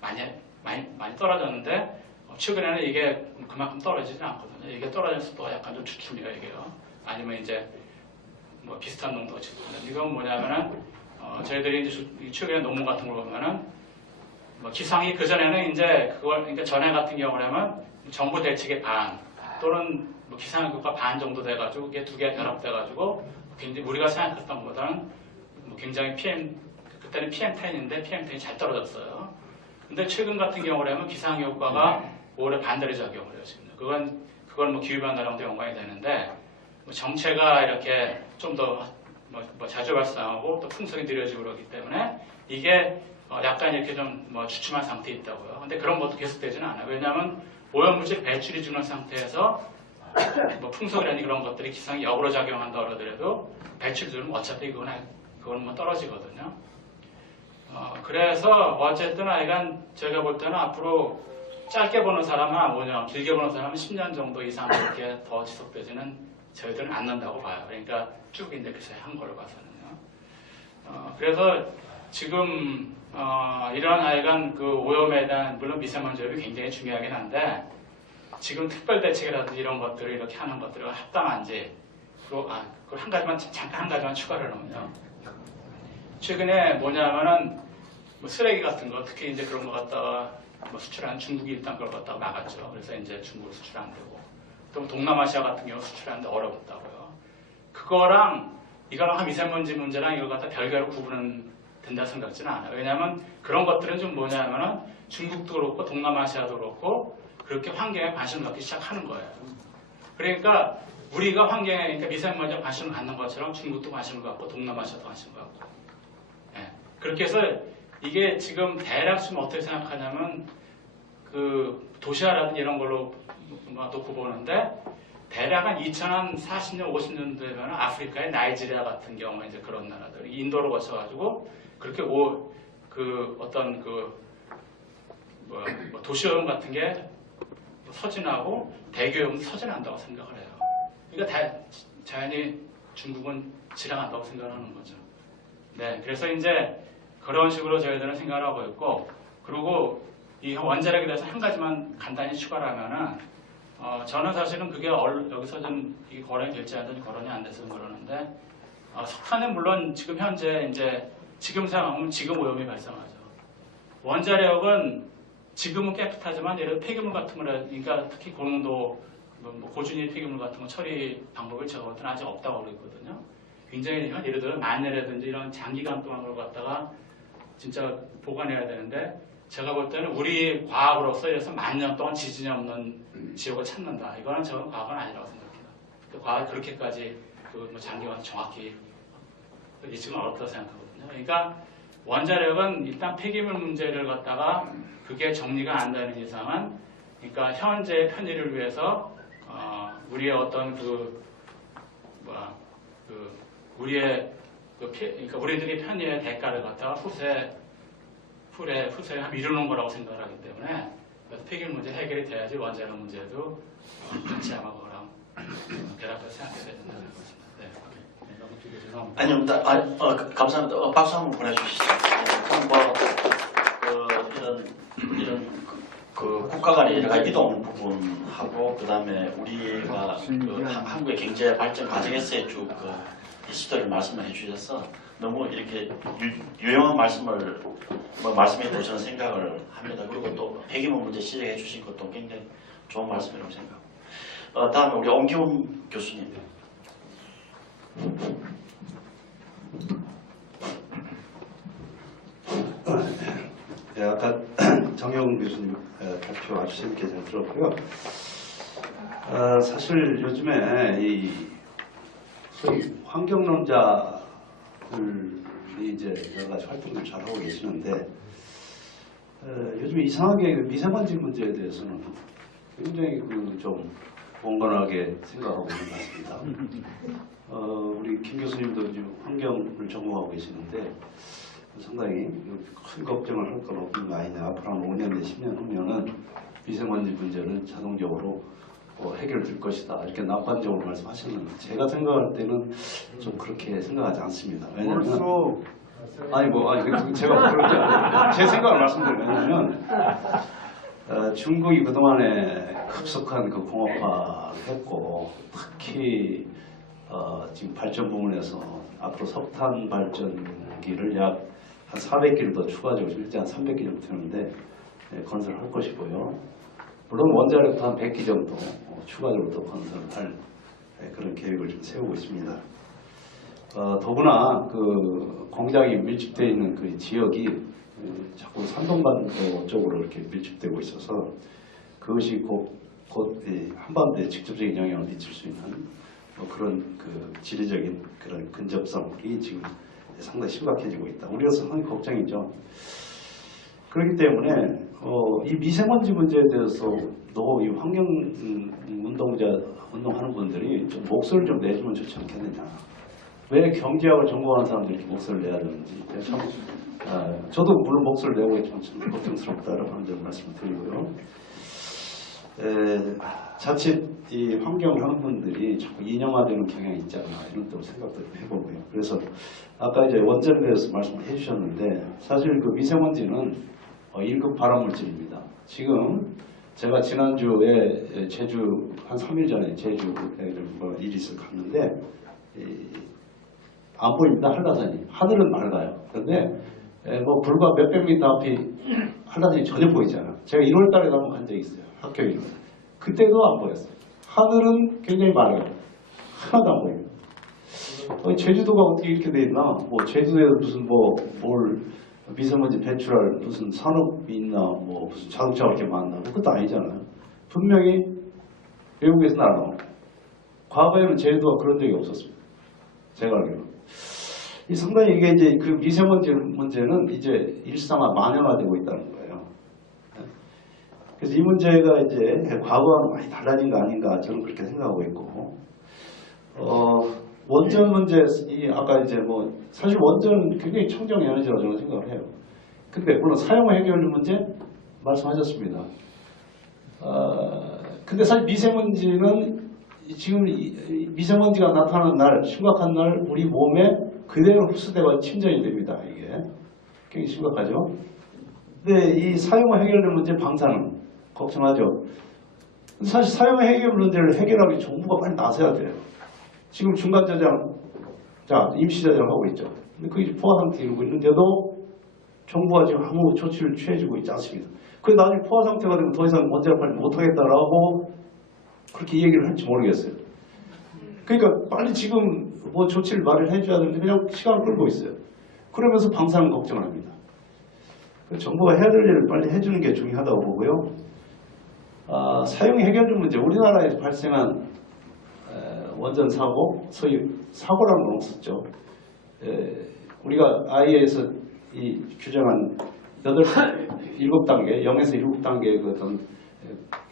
많이 떨어졌는데 최근에는 이게 그만큼 떨어지지 않거든요. 이게 떨어지는 속도가 약간 좀 주춤해요, 이게요. 아니면 이제 뭐 비슷한 농도가 지속되는. 이건 뭐냐면은 저희들이 이제 최근에 논문 같은 걸 보면은 뭐 기상이 그 전에는 이제 그걸 그러니까 전에 같은 경우라면 정부 대책의 반 또는 뭐 기상교과 반 정도 돼가지고 이게 두 개가 결합돼가지고 굉장히 우리가 생각했던 것보다는 뭐 굉장히 그때는 PM10인데 PM10이 잘 떨어졌어요. 근데 최근 같은 경우라면 기상효과가 오히려 반대로 작용을 해요. 지금 그건 뭐 기후변화랑도 연관이 되는데 뭐 정체가 이렇게 좀 더 뭐 자주 발생하고 또 풍속이 느려지고 그러기 때문에 이게 약간 이렇게 좀 뭐 주춤한 상태에 있다고요. 근데 그런 것도 계속되지는 않아요. 왜냐하면 오염물질 배출이 주는 상태에서 뭐 풍속이라든지 그런 것들이 기상이 역으로 작용한다 그러더라도 배출이 주면 어차피 그건 뭐 떨어지거든요. 그래서 어쨌든 하여간 제가 볼 때는 앞으로 짧게 보는 사람은 5년, 길게 보는 사람은 10년 정도 이상 이렇게 더 지속되지는 저희들은 않는다고 봐요. 그러니까 쭉 이제 그렇게 한 걸로 봐서는요. 그래서 지금 이런 하여간 그 오염에 대한 물론 미세먼지 오염이 굉장히 중요하긴 한데 지금 특별 대책이라든지 이런 것들을 이렇게 하는 것들이 합당한지 그리고 한 가지만 잠깐 한 가지만 추가를 하면요. 최근에 뭐냐면은 뭐 쓰레기 같은 거 특히 이제 그런 거 갖다가 뭐 수출하는 중국이 일단 그걸 갖다가 막았죠. 그래서 이제 중국으로 수출 안 되고 또 동남아시아 같은 경우 수출하는데 어렵다고요. 그거랑 이거랑 미세먼지 문제랑 이걸 갖다 별개로 구분은 된다 생각지는 않아요. 왜냐하면 그런 것들은 좀 뭐냐면은 중국도 그렇고 동남아시아도 그렇고 그렇게 환경에 관심을 갖기 시작하는 거예요. 그러니까 우리가 환경에 그러니까 미세먼지에 관심을 갖는 것처럼 중국도 관심을 갖고 동남아시아도 관심을 갖고 그렇게 해서 이게 지금 대략 지금 어떻게 생각하냐면 그 도시화라든지 이런 걸로 놓고 보는데 대략 한 2040년, 50년 되면 아프리카의 나이지리아 같은 경우 이제 그런 나라들 인도로 거쳐가지고 그렇게 어떤 도시오염 같은 게 서진하고 대교염 서진한다고 생각을 해요. 그러니까 자연히 중국은 지나간다고 생각을 하는 거죠. 네, 그래서 이제 그런 식으로 저희들은 생각을 하고 있고, 그리고 이 원자력에 대해서 한 가지만 간단히 추가를 하면은, 저는 사실은 그게 여기서 좀 이게 거론이 될지 안 될지 거론이 안 돼서 그러는데, 석탄은 물론 지금 현재 이제 지금 상황은 지금 오염이 발생하죠. 원자력은 지금은 깨끗하지만 예를 들어 폐기물 같은 거를 그러니까 특히 고농도 고준위 폐기물 같은 거 처리 방법을 제가 볼 때는 아직 없다고 그러거든요. 굉장히 예를 들어 만년이라든지 이런 장기간 동안 그걸 갖다가 진짜 보관해야 되는데 제가 볼 때는 우리 과학으로서 이래서 10,000년 동안 지진이 없는 지역을 찾는다. 이거는 저는 과학은 아니라고 생각해요. 과학이 그렇게까지 장기간 정확히 예측은 어렵다고 생각하거든요. 그러니까 원자력은 일단 폐기물 문제를 갖다가 그게 정리가 안 되는 이상은 그러니까 현재의 편의를 위해서 우리의 어떤 그러니까 우리들이 편의의 대가를 갖다가 후세에 미루는 거라고 생각을 하기 때문에 그래서 폐기물 문제 해결이 돼야지 원자력 문제도 같이 아마 그거랑 결합해서 생각해야 된다는 것입니다. 네. 너무 되게 죄송합니다. 아니요, 감사합니다. 박수 한번 보내주시죠. 이런 국가 간의 여러 가지 이동 부분하고 그다음에 우리가 한국의 경제 발전 과정에서의 쭉 이슈들을 말씀을 해주셔서 너무 이렇게 유용한 말씀을 말씀해 주시는 생각을 합니다. 그리고 또 폐기물 문제 지적해 주신 것도 굉장히 좋은 말씀이라고 생각합니다. 다음에 우리 엄기훈 교수님. 네, 아까 정영훈 교수님 발표 아주 재밌게 잘 들었고요. 사실 요즘에 이 소위 환경론자들이 이제 여러 가지 활동을 잘 하고 계시는데 요즘 이상하게 미세먼지 문제에 대해서는 굉장히 좀 온건하게 생각하고 있는 것 같습니다. 우리 김 교수님도 이제 환경을 전공하고 계시는데 상당히 큰 걱정을 할 건 없는 거 아니냐. 앞으로 한 5년 내 10년 후면은 미세먼지 문제는 자동적으로 해결될 것이다. 이렇게 낙관적으로 말씀하셨는데 제가 생각할 때는 좀 그렇게 생각하지 않습니다. 왜냐면 제가 그런 게 아니라 제 생각을 말씀드리면 왜냐면 중국이 그동안에 급속한 그 공업화를 했고 특히 지금 발전 부문에서 앞으로 석탄 발전기를 약 한 400기를 더 추가적으로 실제 한 300기 정도 되는데 건설할 것이고요. 물론 원자력도 한 100기 정도 추가적으로 더 건설할 그런 계획을 좀 세우고 있습니다. 더구나 그 공장이 밀집되어 있는 그 지역이 자꾸 산동반도 쪽으로 이렇게 밀집되고 있어서 그것이 곧 한반도에 직접적인 영향을 미칠 수 있는 그런 그 지리적인 그런 근접성이 지금 상당히 심각해지고 있다. 우리가 상당히 걱정이죠. 그렇기 때문에 이 미세먼지 문제에 대해서도 이 환경 운동하는 분들이 좀 목소리를 좀 내주면 좋지 않겠느냐. 왜 경제학을 전공하는 사람들이 이렇게 목소리를 내야 되는지 참 저도 물론 목소리를 내고 있지만 참 걱정스럽다라는 점 말씀을 드리고요. 자칫 이 환경학문들이 자꾸 인형화되는 경향이 있지 않나 이런 또 생각도 해보고요. 그래서 아까 이제 원전에 대해서 말씀을 해주셨는데 사실 그 미세먼지는 1급 발암물질입니다. 지금 제가 지난주에 제주 한 3일 전에 제주에 일이 있어 갔는데 안 보입니다. 한라산이. 하늘은 맑아요. 그런데 뭐 불과 몇백 미터 앞이 한라산이 전혀 보이지 않아요. 제가 1월 달에 한번 간 적이 있어요. 학교 이름. 그때도 안 보였어요. 하늘은 굉장히 맑아요. 하나도 안 보여요. 제주도가 어떻게 이렇게 돼 있나? 뭐 제주도에 무슨 뭘 미세먼지 배출할 무슨 산업이 있나? 뭐 무슨 자동차가 이렇게 많나? 그것도 아니잖아요. 분명히 외국에서 나와. 과거에는 제주도가 그런 적이 없었습니다. 제가 알기로. 상당히 이게 이제 그 미세먼지 문제는 이제 일상화 만연화되고 있다는 거예요. 그래서 이 문제가 이제 과거와는 많이 달라진 거 아닌가 저는 그렇게 생각하고 있고, 원전 문제, 아까 이제 뭐 사실 원전은 굉장히 청정 에너지라고 저는 생각을 해요. 근데 물론 사용 해결 문제 말씀하셨습니다. 근데 사실 미세먼지는 지금 미세먼지가 나타나는 날, 심각한 날 우리 몸에 그대로 흡수되고 침전이 됩니다. 이게 굉장히 심각하죠. 근데 이 사용 해결 문제 방사능 걱정하죠. 사실 사용 해결 문제를 해결하기 정부가 빨리 나서야 돼요. 지금 중간 저장, 자 임시 저장하고 있죠. 근데 그게 포화 상태에 이르고 있는데도 정부가 지금 아무 조치를 취해주고 있지 않습니다. 그래서 나중에 포화 상태가 되면 더 이상 원자력 발전 못하겠다라고 그렇게 얘기를 할지 모르겠어요. 그러니까 빨리 지금 뭐 조치를 말을 해줘야 되는데 그냥 시간을 끌고 있어요. 그러면서 방사능 걱정을 합니다. 정부가 해야 될 일을 빨리 해주는 게 중요하다고 보고요. 사용 해결 문제, 우리나라에서 발생한 원전 사고, 소위 사고라는 건 없었죠. 우리가 IAEA에서 이 규정한 7단계, 0에서 7단계의 그 어떤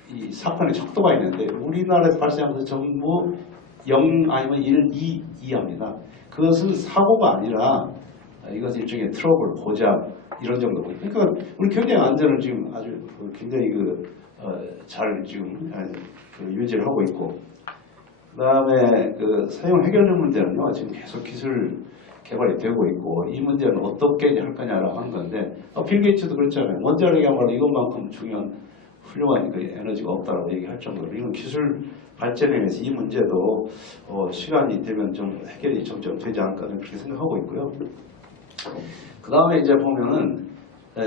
이 사건의 척도가 있는데 우리나라에서 발생하면서 전부 0 아니면 1, 2 이하입니다. 그것은 사고가 아니라 이것은 일종의 트러블, 고장 이런 정도고. 그러니까 우리 경제 안전을 지금 아주 굉장히 잘 지금 유지를 하고 있고, 그다음에 그 사용 해결 문제는요 지금 계속 기술 개발이 되고 있고 이 문제는 어떻게 할 거냐라고 하는 건데 빌 게이츠도 그랬잖아요. 원자력이야말로 이것만큼 중요한 훌륭한 그 에너지가 없다라고 얘기할 정도로 이런 기술 발전에 의해서 이 문제도 시간이 되면 좀 해결이 점점 되지 않을까 그렇게 생각하고 있고요. 그 다음에 이제 보면은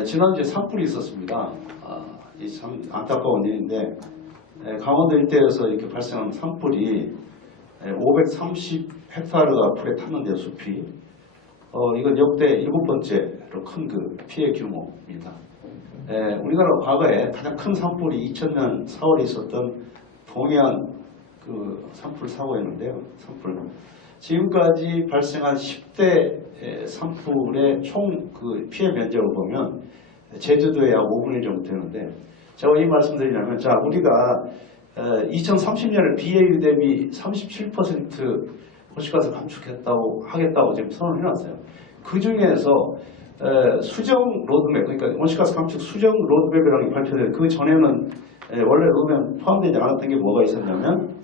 지난주에 산불이 있었습니다. 이 참 안타까운 일인데 강원도 일대에서 이렇게 발생한 산불이 530헥타르가 불에 탔는데요, 숲이. 이건 역대 7번째로 큰 그 피해 규모입니다. 우리나라 과거에 가장 큰 산불이 2000년 4월에 있었던 동해안 그 산불 사고였는데요. 산불. 지금까지 발생한 10대 산불의 총 그 피해 면적을 보면 제주도에 약 5분의 1 정도 되는데 제가 이 말씀드리냐면 자 우리가 2030년에 BAU 대비 37% 온실가스 감축했다고 하겠다고 지금 선언을 해놨어요. 그 중에서 수정 로드맵, 그러니까 온실가스 감축 수정 로드맵이라는 게 발표돼요. 그 전에는 원래 로드맵 포함되지 않았던 게 뭐가 있었냐면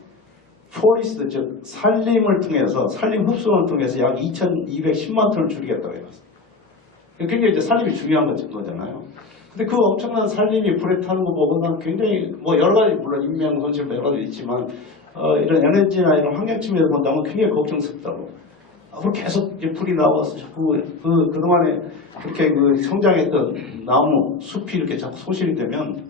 포리스트, 즉 산림을 통해서 산림 흡수원을 통해서 약 2,210만 톤을 줄이겠다고 해놨어요. 굉장히 이제 산림이 중요한 거잖아요. 근데 그 엄청난 산림이 불에 타는 거 보고 난 굉장히 뭐 여러 가지 물론 인명 손실 여러 가지 있지만 이런 에너지나 이런 환경 측면에서 본다면 굉장히 걱정스럽다고. 앞으로 계속 이제 불이 나와서 자꾸 그동안에 그렇게 그 성장했던 나무, 숲이 이렇게 자꾸 소실이 되면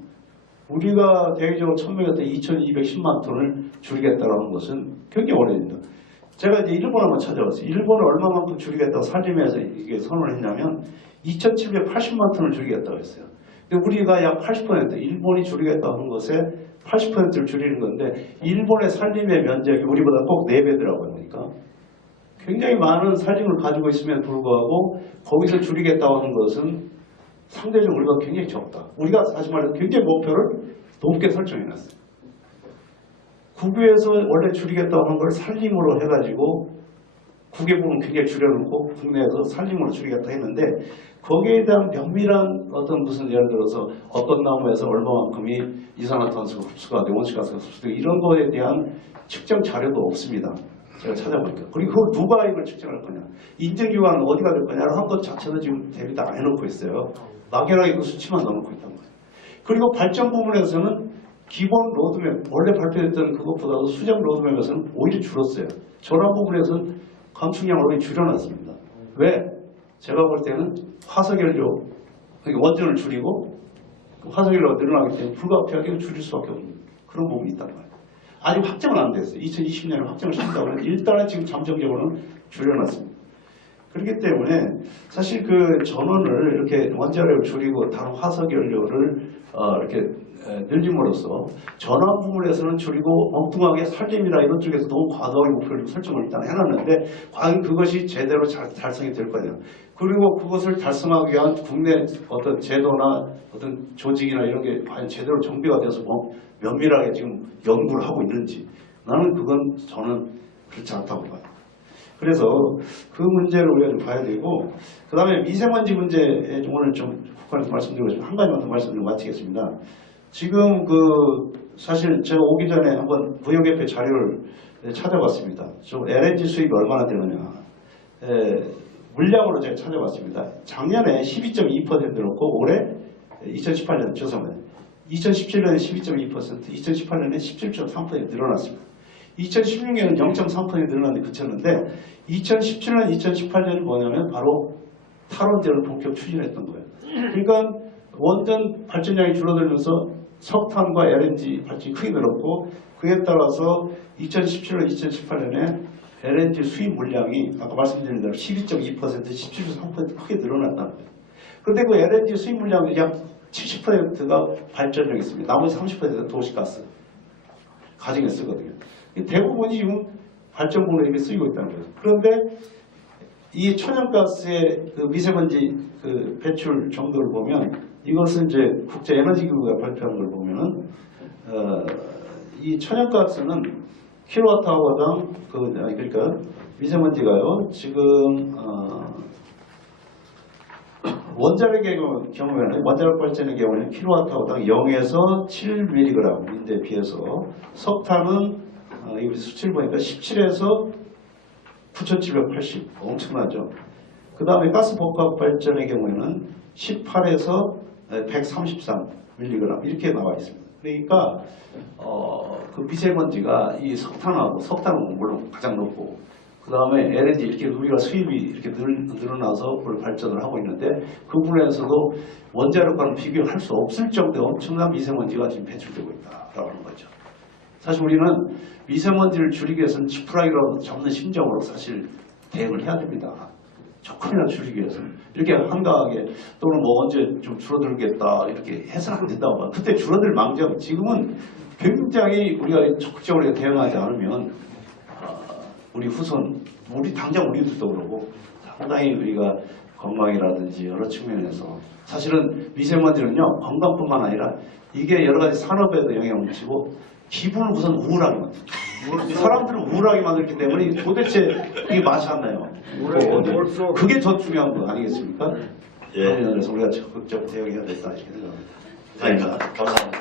우리가 대외적으로 1000명한테 2,210만 톤을 줄이겠다는 것은 굉장히 어려집니다. 제가 이제 일본을 한번 찾아봤어요. 일본을 얼마만큼 줄이겠다고 산림에서 이게 선언을 했냐면 2,780만 톤을 줄이겠다고 했어요. 근데 우리가 약 80%, 일본이 줄이겠다고 하는 것에 80%를 줄이는 건데 일본의 산림의 면적이 우리보다 꼭 4배더라고요. 그러니까 굉장히 많은 산림을 가지고 있음에도 불구하고 거기서 줄이겠다고 하는 것은 상대적으로 우리가 굉장히 적다. 우리가 사실 말해서 굉장히 목표를 높게 설정해놨어요. 국외에서 원래 줄이겠다고 하는 걸 산림으로 해가지고 국외 부분 굉장히 줄여놓고 국내에서 산림으로 줄이겠다 했는데 거기에 대한 면밀한 어떤 무슨 예를 들어서 어떤 나무에서 얼마만큼이 이산화탄소가 흡수가 되고 온실가스가 흡수되고 이런 거에 대한 측정 자료도 없습니다. 제가 찾아보니까. 그리고 그걸 누가 이걸 측정할 거냐. 인증기관은 어디가 될 거냐를 한 것 자체도 지금 대비 다 안 해놓고 있어요. 막연하게 그 수치만 넣어놓고 있단 말이에요. 그리고 발전 부분에서는 기본 로드맵, 원래 발표했던 그것보다도 수정 로드맵에서는 오히려 줄었어요. 전환 부분에서는 감축량을 줄여놨습니다. 왜? 제가 볼 때는 화석연료, 원전을 줄이고 화석연료가 늘어나기 때문에 불가피하게 줄일 수밖에 없는 그런 부분이 있단 말이에요. 아직 확정은 안 됐어요. 2020년에 확정을 시킨다고 하는데 일단은 지금 잠정적으로는 줄여놨습니다. 그렇기 때문에 사실 그 전원을 이렇게 원자력을 줄이고 다른 화석연료를 이렇게 늘림으로써 전환 부분에서는 줄이고 엉뚱하게 산림이나 이런 쪽에서 너무 과도하게 목표를 설정을 일단 해놨는데 과연 그것이 제대로 달성이 될 거냐. 그리고 그것을 달성하기 위한 국내 어떤 제도나 어떤 조직이나 이런 게 과연 제대로 정비가 돼서 뭐 면밀하게 지금 연구를 하고 있는지 나는 그건 저는 그렇지 않다고 봐요. 그래서 그 문제를 우리가 좀 봐야 되고 그 다음에 미세먼지 문제에 오늘 좀 국한해서 말씀드리고 싶은 한 가지만 더 말씀드리고 마치겠습니다. 지금 사실 제가 오기 전에 한번 부영협회 자료를 찾아봤습니다. 좀 LNG 수입이 얼마나 되느냐. 물량으로 제가 찾아봤습니다. 작년에 12.2%였고 올해 2018년 죄송합니다. 2017년에 12.2%, 2018년에 17.3% 늘어났습니다. 2016년은 0.3% 늘어났는데 그쳤는데 2017년, 2018년이 뭐냐면 바로 탈원전을 본격 추진했던 거예요. 그러니까 원전 발전량이 줄어들면서 석탄과 LNG 발전이 크게 늘었고 그에 따라서 2017년, 2018년에 LNG 수입 물량이 아까 말씀드린 대로 12.2%, 17.3% 크게 늘어났다는 거예요. 그런데 그 LNG 수입 물량의 약 70%가 발전량이 있습니다. 나머지 30%가 도시가스 가정에 쓰거든요. 대부분이 지금 발전부로 이렇게 쓰이고 있다는 거죠. 그런데 이 천연가스의 그 미세먼지 그 배출 정도를 보면 이것은 이제 국제에너지기구가 발표한 걸 보면은 이 천연가스는 킬로와트아워당 그러니까 미세먼지가요 지금 원자력의 경우에는 원자력 발전의 경우에는 킬로와트아워당 0에서 7mg인데 비해서 석탄은 이 수치를 보니까 17에서 9,780 엄청나죠. 그 다음에 가스복합 발전의 경우에는 18에서 133mg 이렇게 나와 있습니다. 그러니까 그 미세먼지가 이 석탄은 물론 가장 높고 그 다음에 LNG 이렇게 우리가 수입이 이렇게 늘어나서 그걸 발전을 하고 있는데 그 부분에서도 원자력과는 비교할 수 없을 정도의 엄청난 미세먼지가 지금 배출되고 있다라고 하는 거죠. 사실 우리는 미세먼지를 줄이기 위해서는 지푸라기라도 잡는 심정으로 사실 대응을 해야 됩니다. 조금이라도 줄이기 위해서는. 이렇게 한가하게 또는 뭐 언제 좀 줄어들겠다 이렇게 해서는 안 된다고 봐요. 그때 줄어들 망정 지금은 굉장히 우리가 적극적으로 대응하지 않으면 우리 후손, 당장 우리들도 그러고 상당히 우리가 건강이라든지 여러 측면에서 사실은 미세먼지는요 건강뿐만 아니라 이게 여러 가지 산업에도 영향을 미치고 기분을 우선 우울하게 만들어요. 사람들을 우울하게 만들기 때문에 도대체 이게 맛이 안 나요. 그게 더 중요한 거 아니겠습니까? 예. 그래서 우리가 적극적으로 대응해야 된다 이렇게 생각합니다. 네, 감사합니다.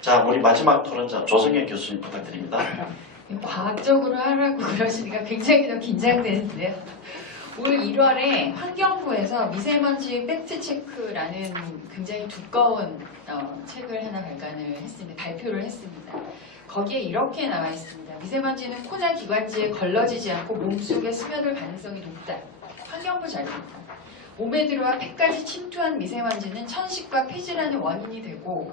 자, 우리 마지막 토론자 조성현 교수님 부탁드립니다. 과학적으로 하라고 그러시니까 굉장히 더 긴장되는데요. 올 1월에 환경부에서 미세먼지 팩트체크라는 굉장히 두꺼운 책을 하나 발표를 했습니다. 거기에 이렇게 나와 있습니다. 미세먼지는 코나 기관지에 걸러지지 않고 몸속에 스며들 가능성이 높다. 환경부 자료입니다. 몸에 들어와 폐까지 침투한 미세먼지는 천식과 폐질환의 원인이 되고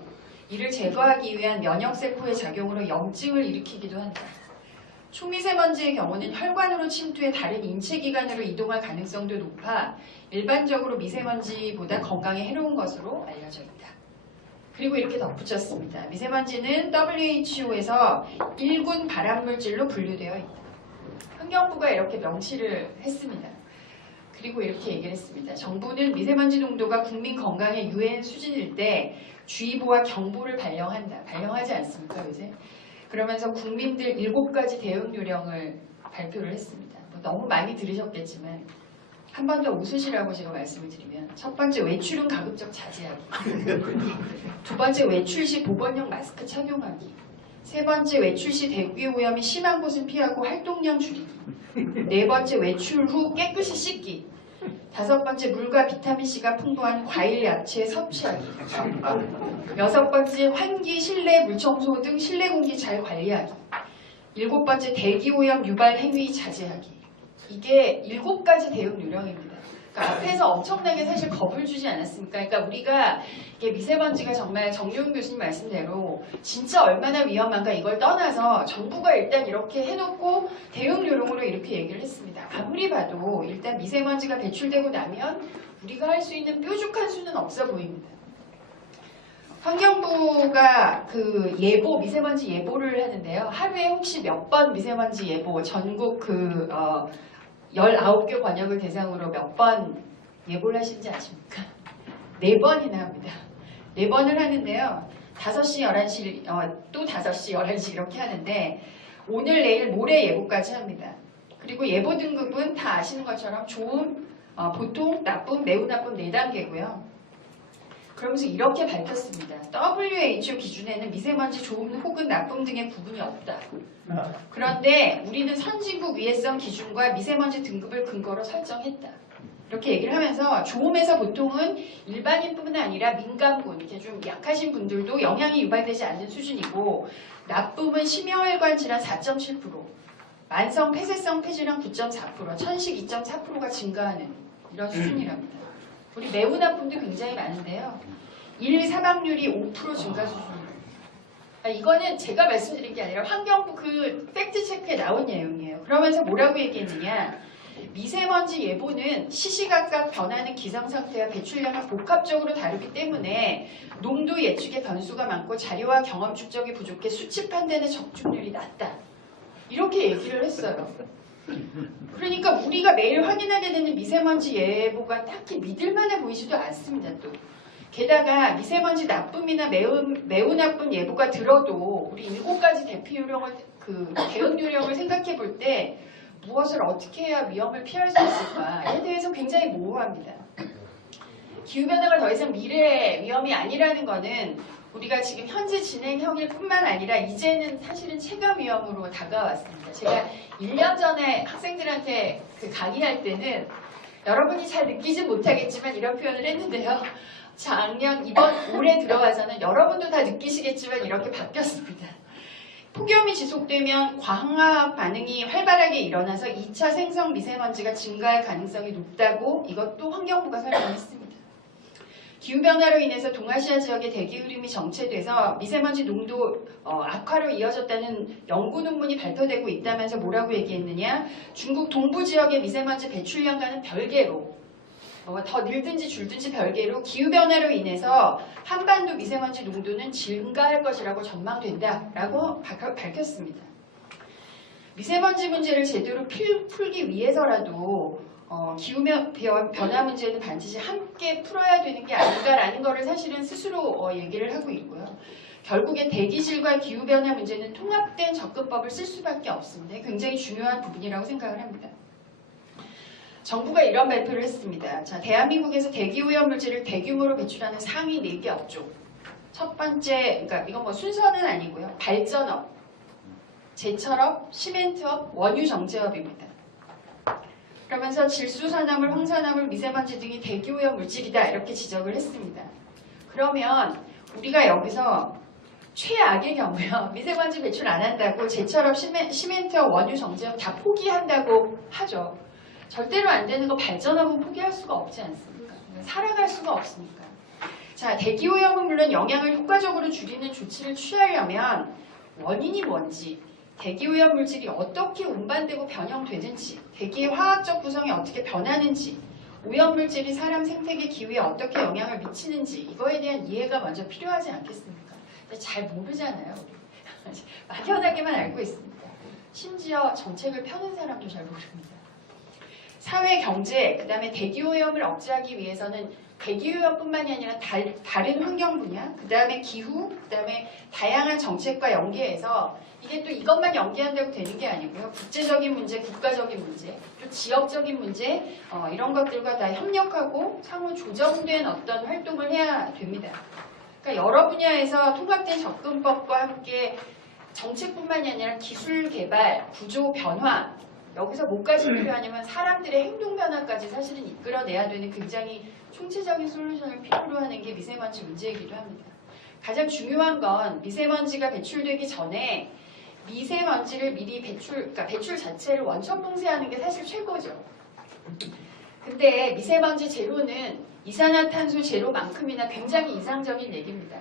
이를 제거하기 위한 면역세포의 작용으로 염증을 일으키기도 한다. 초미세먼지의 경우는 혈관으로 침투해 다른 인체기관으로 이동할 가능성도 높아 일반적으로 미세먼지보다 건강에 해로운 것으로 알려져 있다. 그리고 이렇게 덧붙였습니다. 미세먼지는 WHO에서 1군 발암물질로 분류되어 있다. 환경부가 이렇게 명시를 했습니다. 그리고 이렇게 얘기를 했습니다. 정부는 미세먼지 농도가 국민 건강에 유해한 수준일 때 주의보와 경보를 발령한다. 발령하지 않습니까 요새? 그러면서 국민들 7가지 대응 요령을 발표를 했습니다. 너무 많이 들으셨겠지만 한 번 더 웃으시라고 제가 말씀을 드리면 첫 번째 외출은 가급적 자제하기. 두 번째 외출 시 보건용 마스크 착용하기. 세 번째 외출 시 대기 오염이 심한 곳은 피하고 활동량 줄이기. 네 번째 외출 후 깨끗이 씻기. 다섯 번째 물과 비타민C가 풍부한 과일, 야채 섭취하기. 여섯 번째 환기, 실내 물청소 등 실내 공기 잘 관리하기. 일곱 번째 대기 오염 유발 행위 자제하기. 이게 7가지 대응 요령입니다. 그러니까 앞에서 엄청나게 사실 겁을 주지 않았습니까? 그러니까 우리가 이게 미세먼지가 정말 정유은 교수님 말씀대로 진짜 얼마나 위험한가 이걸 떠나서 정부가 일단 이렇게 해놓고 대응 요령으로 이렇게 얘기를 했습니다. 아무리 봐도 일단 미세먼지가 배출되고 나면 우리가 할 수 있는 뾰족한 수는 없어 보입니다. 환경부가 그 예보, 미세먼지 예보를 하는데요. 하루에 혹시 몇 번 미세먼지 예보, 전국 19개 권역을 대상으로 몇 번 예보를 하시는지 아십니까? 4번이나 합니다. 4번을 하는데요. 5시, 11시, 또 5시, 11시 이렇게 하는데 오늘, 내일, 모레 예보까지 합니다. 그리고 예보 등급은 다 아시는 것처럼 좋음, 보통, 나쁨, 매우 나쁨 4단계고요. 그러면서 이렇게 밝혔습니다. WHO 기준에는 미세먼지 좋음 혹은 나쁨 등의 구분이 없다. 그런데 우리는 선진국 위해성 기준과 미세먼지 등급을 근거로 설정했다. 이렇게 얘기를 하면서 좋음에서 보통은 일반인뿐만 아니라 민감군, 이렇게 좀 약하신 분들도 영향이 유발되지 않는 수준이고 나쁨은 심혈관 질환 4.7%, 만성 폐쇄성 폐질환 9.4%, 천식 2.4%가 증가하는 이런 수준이랍니다. 우리 매우 나쁨도 굉장히 많은데요. 일 사망률이 5% 증가 수준입니다. 이거는 제가 말씀드린 게 아니라 환경부 그 팩트체크에 나온 내용이에요. 그러면서 뭐라고 얘기했느냐. 미세먼지 예보는 시시각각 변하는 기상상태와 배출량을 복합적으로 다루기 때문에 농도 예측의 변수가 많고 자료와 경험 축적이 부족해 수치 판단의 적중률이 낮다. 이렇게 얘기를 했어요. 그러니까 우리가 매일 확인하게 되는 미세먼지 예보가 딱히 믿을만해 보이지도 않습니다. 또 게다가 미세먼지 나쁨이나 매우 나쁨 예보가 들어도 우리 7가지 대피 요령을 대응 요령을 생각해 볼 때 무엇을 어떻게 해야 위험을 피할 수 있을까에 대해서 굉장히 모호합니다. 기후변화가 더 이상 미래의 위험이 아니라는 거는 우리가 지금 현재 진행형일 뿐만 아니라 이제는 사실은 체감 위험으로 다가왔습니다. 제가 1년 전에 학생들한테 강의할 때는 여러분이 잘 느끼지 못하겠지만 이런 표현을 했는데요. 작년, 올해 들어와서는 여러분도 다 느끼시겠지만 이렇게 바뀌었습니다. 폭염이 지속되면 광학 반응이 활발하게 일어나서 2차 생성 미세먼지가 증가할 가능성이 높다고 이것도 환경부가 설명했습니다. 기후변화로 인해서 동아시아 지역의 대기 흐름이 정체돼서 미세먼지 농도 악화로 이어졌다는 연구 논문이 발표되고 있다면서 뭐라고 얘기했느냐. 중국 동부 지역의 미세먼지 배출량과는 별개로 더 늘든지 줄든지 별개로 기후변화로 인해서 한반도 미세먼지 농도는 증가할 것이라고 전망된다라고 밝혔습니다. 미세먼지 문제를 제대로 풀기 위해서라도 기후변화 문제는 반드시 함께 풀어야 되는 게 아닌가라는 것을 사실은 스스로 얘기를 하고 있고요. 결국에 대기질과 기후변화 문제는 통합된 접근법을 쓸 수밖에 없습니다. 굉장히 중요한 부분이라고 생각을 합니다. 정부가 이런 발표를 했습니다. 자, 대한민국에서 대기오염 물질을 대규모로 배출하는 상위 4개 업종. 첫 번째, 그러니까 이건 뭐 순서는 아니고요. 발전업, 제철업, 시멘트업, 원유정제업입니다. 그러면서 질소산화물, 황산화물, 미세먼지 등이 대기오염 물질이다 이렇게 지적을 했습니다. 그러면 우리가 여기서 최악의 경우요. 미세먼지 배출 안 한다고 제철업, 시멘트업, 원유정제업 다 포기한다고 하죠. 절대로 안 되는 거 발전업은 포기할 수가 없지 않습니까? 살아갈 수가 없으니까. 자, 대기오염은 물론 영향을 효과적으로 줄이는 조치를 취하려면 원인이 뭔지, 대기오염 물질이 어떻게 운반되고 변형되는지, 대기의 화학적 구성이 어떻게 변하는지, 오염물질이 사람 생태계 기후에 어떻게 영향을 미치는지 이거에 대한 이해가 먼저 필요하지 않겠습니까? 근데 잘 모르잖아요. 막연하게만 알고 있습니다. 심지어 정책을 펴는 사람도 잘 모릅니다. 사회, 경제, 그 다음에 대기오염을 억제하기 위해서는 대기오염뿐만이 아니라 다른 환경 분야, 그 다음에 기후, 그 다음에 다양한 정책과 연계해서 이게 또 이것만 연계한다고 되는 게 아니고요. 국제적인 문제, 국가적인 문제, 또 지역적인 문제 이런 것들과 다 협력하고 상호 조정된 어떤 활동을 해야 됩니다. 그러니까 여러 분야에서 통합된 접근법과 함께 정책뿐만이 아니라 기술 개발, 구조 변화 여기서 뭐까지 필요하냐면 사람들의 행동 변화까지 사실은 이끌어내야 되는 굉장히 총체적인 솔루션을 필요로 하는 게 미세먼지 문제이기도 합니다. 가장 중요한 건 미세먼지가 배출되기 전에 미세먼지를 미리 그러니까 배출 자체를 원천 봉쇄하는 게 사실 최고죠. 근데 미세먼지 제로는 이산화탄소 제로만큼이나 굉장히 이상적인 얘기입니다.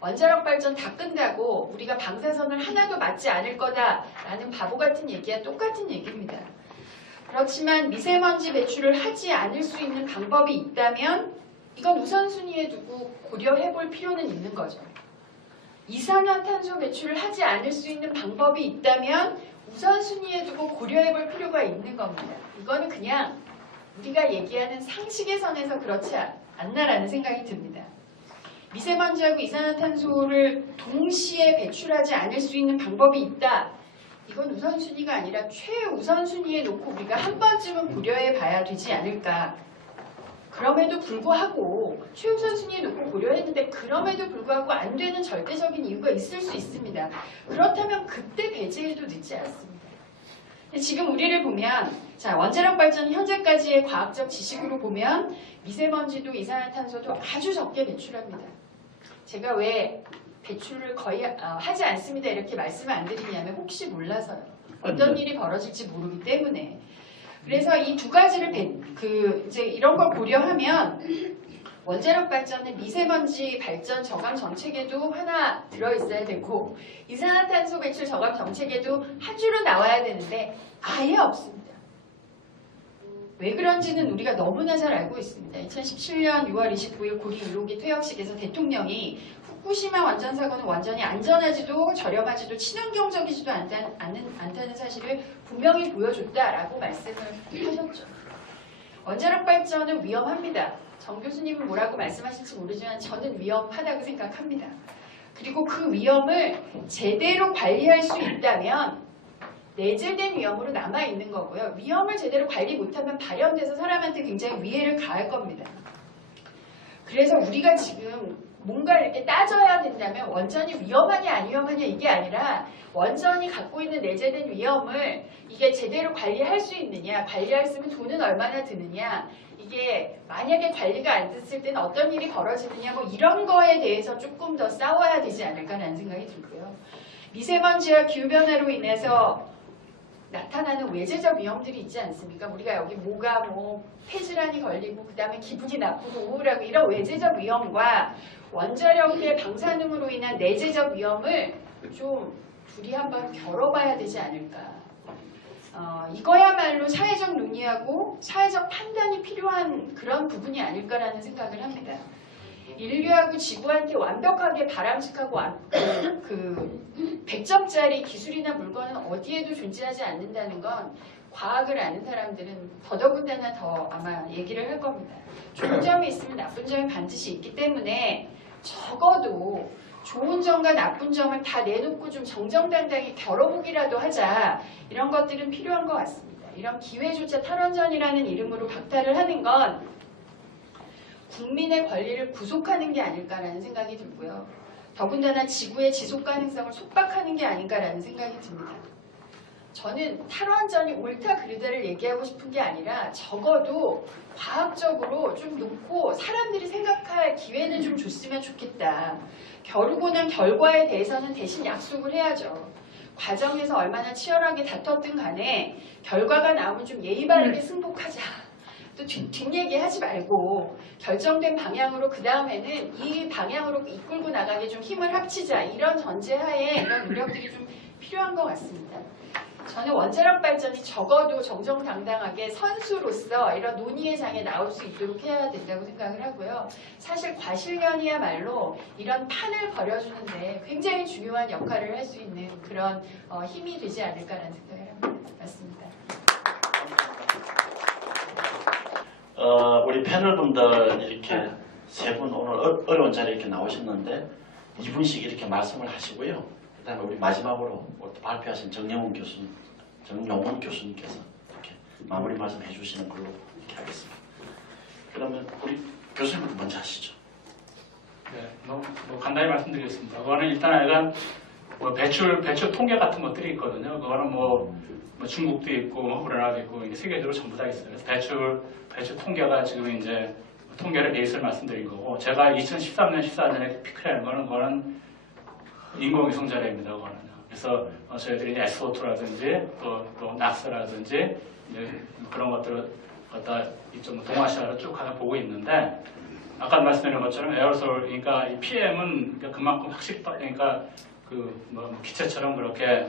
원자력 발전 다 끈다고 우리가 방사선을 하나도 맞지 않을 거다라는 바보 같은 얘기와 똑같은 얘기입니다. 그렇지만 미세먼지 배출을 하지 않을 수 있는 방법이 있다면 이건 우선순위에 두고 고려해 볼 필요는 있는 거죠. 이산화탄소 배출을 하지 않을 수 있는 방법이 있다면 우선순위에 두고 고려해 볼 필요가 있는 겁니다. 이거는 그냥 우리가 얘기하는 상식의 선에서 그렇지 않나라는 생각이 듭니다. 미세먼지하고 이산화탄소를 동시에 배출하지 않을 수 있는 방법이 있다. 이건 우선순위가 아니라 최우선순위에 놓고 우리가 한 번쯤은 고려해 봐야 되지 않을까. 그럼에도 불구하고 최우선순위에 놓고 고려했는데 그럼에도 불구하고 안 되는 절대적인 이유가 있을 수 있습니다. 그렇다면 그때 배제해도 늦지 않습니다. 지금 우리를 보면 자 원자력 발전은 현재까지의 과학적 지식으로 보면 미세먼지도 이산화탄소도 아주 적게 배출합니다. 제가 왜 배출을 거의 하지 않습니다 이렇게 말씀을 안 드리냐면 혹시 몰라서요. 어떤 일이 벌어질지 모르기 때문에. 그래서 이 두 가지를 이제 이런 걸 고려하면 원자력 발전은 미세먼지 발전 저감 정책에도 하나 들어있어야 되고 이산화탄소 배출 저감 정책에도 한 줄은 나와야 되는데 아예 없습니다. 왜 그런지는 우리가 너무나 잘 알고 있습니다. 2017년 6월 29일 고리 1호기 퇴역식에서 대통령이 후쿠시마 원전 사고는 완전히 안전하지도 저렴하지도 친환경적이지도 않다는 사실을 분명히 보여줬다라고 말씀을 하셨죠. 원자력 발전은 위험합니다. 정 교수님은 뭐라고 말씀하실지 모르지만 저는 위험하다고 생각합니다. 그리고 그 위험을 제대로 관리할 수 있다면 내재된 위험으로 남아있는 거고요. 위험을 제대로 관리 못하면 발현돼서 사람한테 굉장히 위해를 가할 겁니다. 그래서 우리가 지금 뭔가 이렇게 따져야 된다면 원전이 위험하냐 안 위험하냐 이게 아니라 원전이 갖고 있는 내재된 위험을 이게 제대로 관리할 수 있느냐, 관리할 수 있으면 돈은 얼마나 드느냐, 이게 만약에 관리가 안 됐을 때는 어떤 일이 벌어지느냐 뭐 이런 거에 대해서 조금 더 싸워야 되지 않을까라는 생각이 들고요. 미세먼지와 기후변화로 인해서 나타나는 외재적 위험들이 있지 않습니까? 우리가 여기 뭐가 폐질환이 걸리고 그 다음에 기분이 나쁘고 우울하고 이런 외재적 위험과 원자력의 방사능으로 인한 내재적 위험을 좀 둘이 한번 겨뤄봐야 되지 않을까. 이거야말로 사회적 논의하고 사회적 판단이 필요한 그런 부분이 아닐까라는 생각을 합니다. 인류하고 지구한테 완벽하게 바람직하고 그 100점짜리 기술이나 물건은 어디에도 존재하지 않는다는 건 과학을 아는 사람들은 더더군다나 더 아마 얘기를 할 겁니다. 좋은 점이 있으면 나쁜 점이 반드시 있기 때문에 적어도 좋은 점과 나쁜 점을 다 내놓고 좀 정정당당히 겨뤄보기라도 하자. 이런 것들은 필요한 것 같습니다. 이런 기회조차 탈원전이라는 이름으로 박탈을 하는 건 국민의 권리를 구속하는 게 아닐까라는 생각이 들고요. 더군다나 지구의 지속 가능성을 속박하는 게 아닌가라는 생각이 듭니다. 저는 탈원전이 옳다 그르다를 얘기하고 싶은 게 아니라 적어도 과학적으로 좀 놓고 사람들이 생각할 기회는 좀 줬으면 좋겠다. 겨루고 난 결과에 대해서는 대신 약속을 해야죠. 과정에서 얼마나 치열하게 다퉜든 간에 결과가 나오면 좀 예의 바르게 승복하자. 또 뒷얘기 하지 말고 결정된 방향으로 그 다음에는 이 방향으로 이끌고 나가게 좀 힘을 합치자. 이런 전제하에 이런 노력들이 좀 필요한 것 같습니다. 저는 원자력 발전이 적어도 정정당당하게 선수로서 이런 논의의 장에 나올 수 있도록 해야 된다고 생각을 하고요. 사실 과실련이야말로 이런 판을 벌여주는데 굉장히 중요한 역할을 할 수 있는 그런 힘이 되지 않을까라는 생각을 합니다. 맞습니다. 우리 패널분들 이렇게 세 분 오늘 어려운 자리에 이렇게 나오셨는데 2분씩 이렇게 말씀을 하시고요. 그다음에 우리 마지막으로 또 발표하신 정용훈 교수님께서 이렇게 마무리 말씀 해주시는 걸로 이렇게 하겠습니다. 그러면 우리 교수님 먼저 하시죠. 네, 뭐 간단히 말씀드리겠습니다. 그거는 일단 약간 뭐 배출 통계 같은 것들이 있거든요. 그거는 뭐 중국도 있고 뭐 우리나라도 있고 이게 세계적으로 전부 다 있어요. 그래서 배출 통계가 지금 이제 통계를 베이스를 말씀드린 거고, 제가 2013년 14년에 피크라는 그거는 인공위성자료입니다. 그거는요. 그래서 저희들이 SO2라든지 또 낙스라든지 이제 그런 것들을 갖다 이쪽 동아시아로 쭉 하나 보고 있는데, 아까 말씀드린 것처럼 에어로솔, 그러니까 이 PM은 그만큼 확실히 그러니까 뭐 기체처럼 그렇게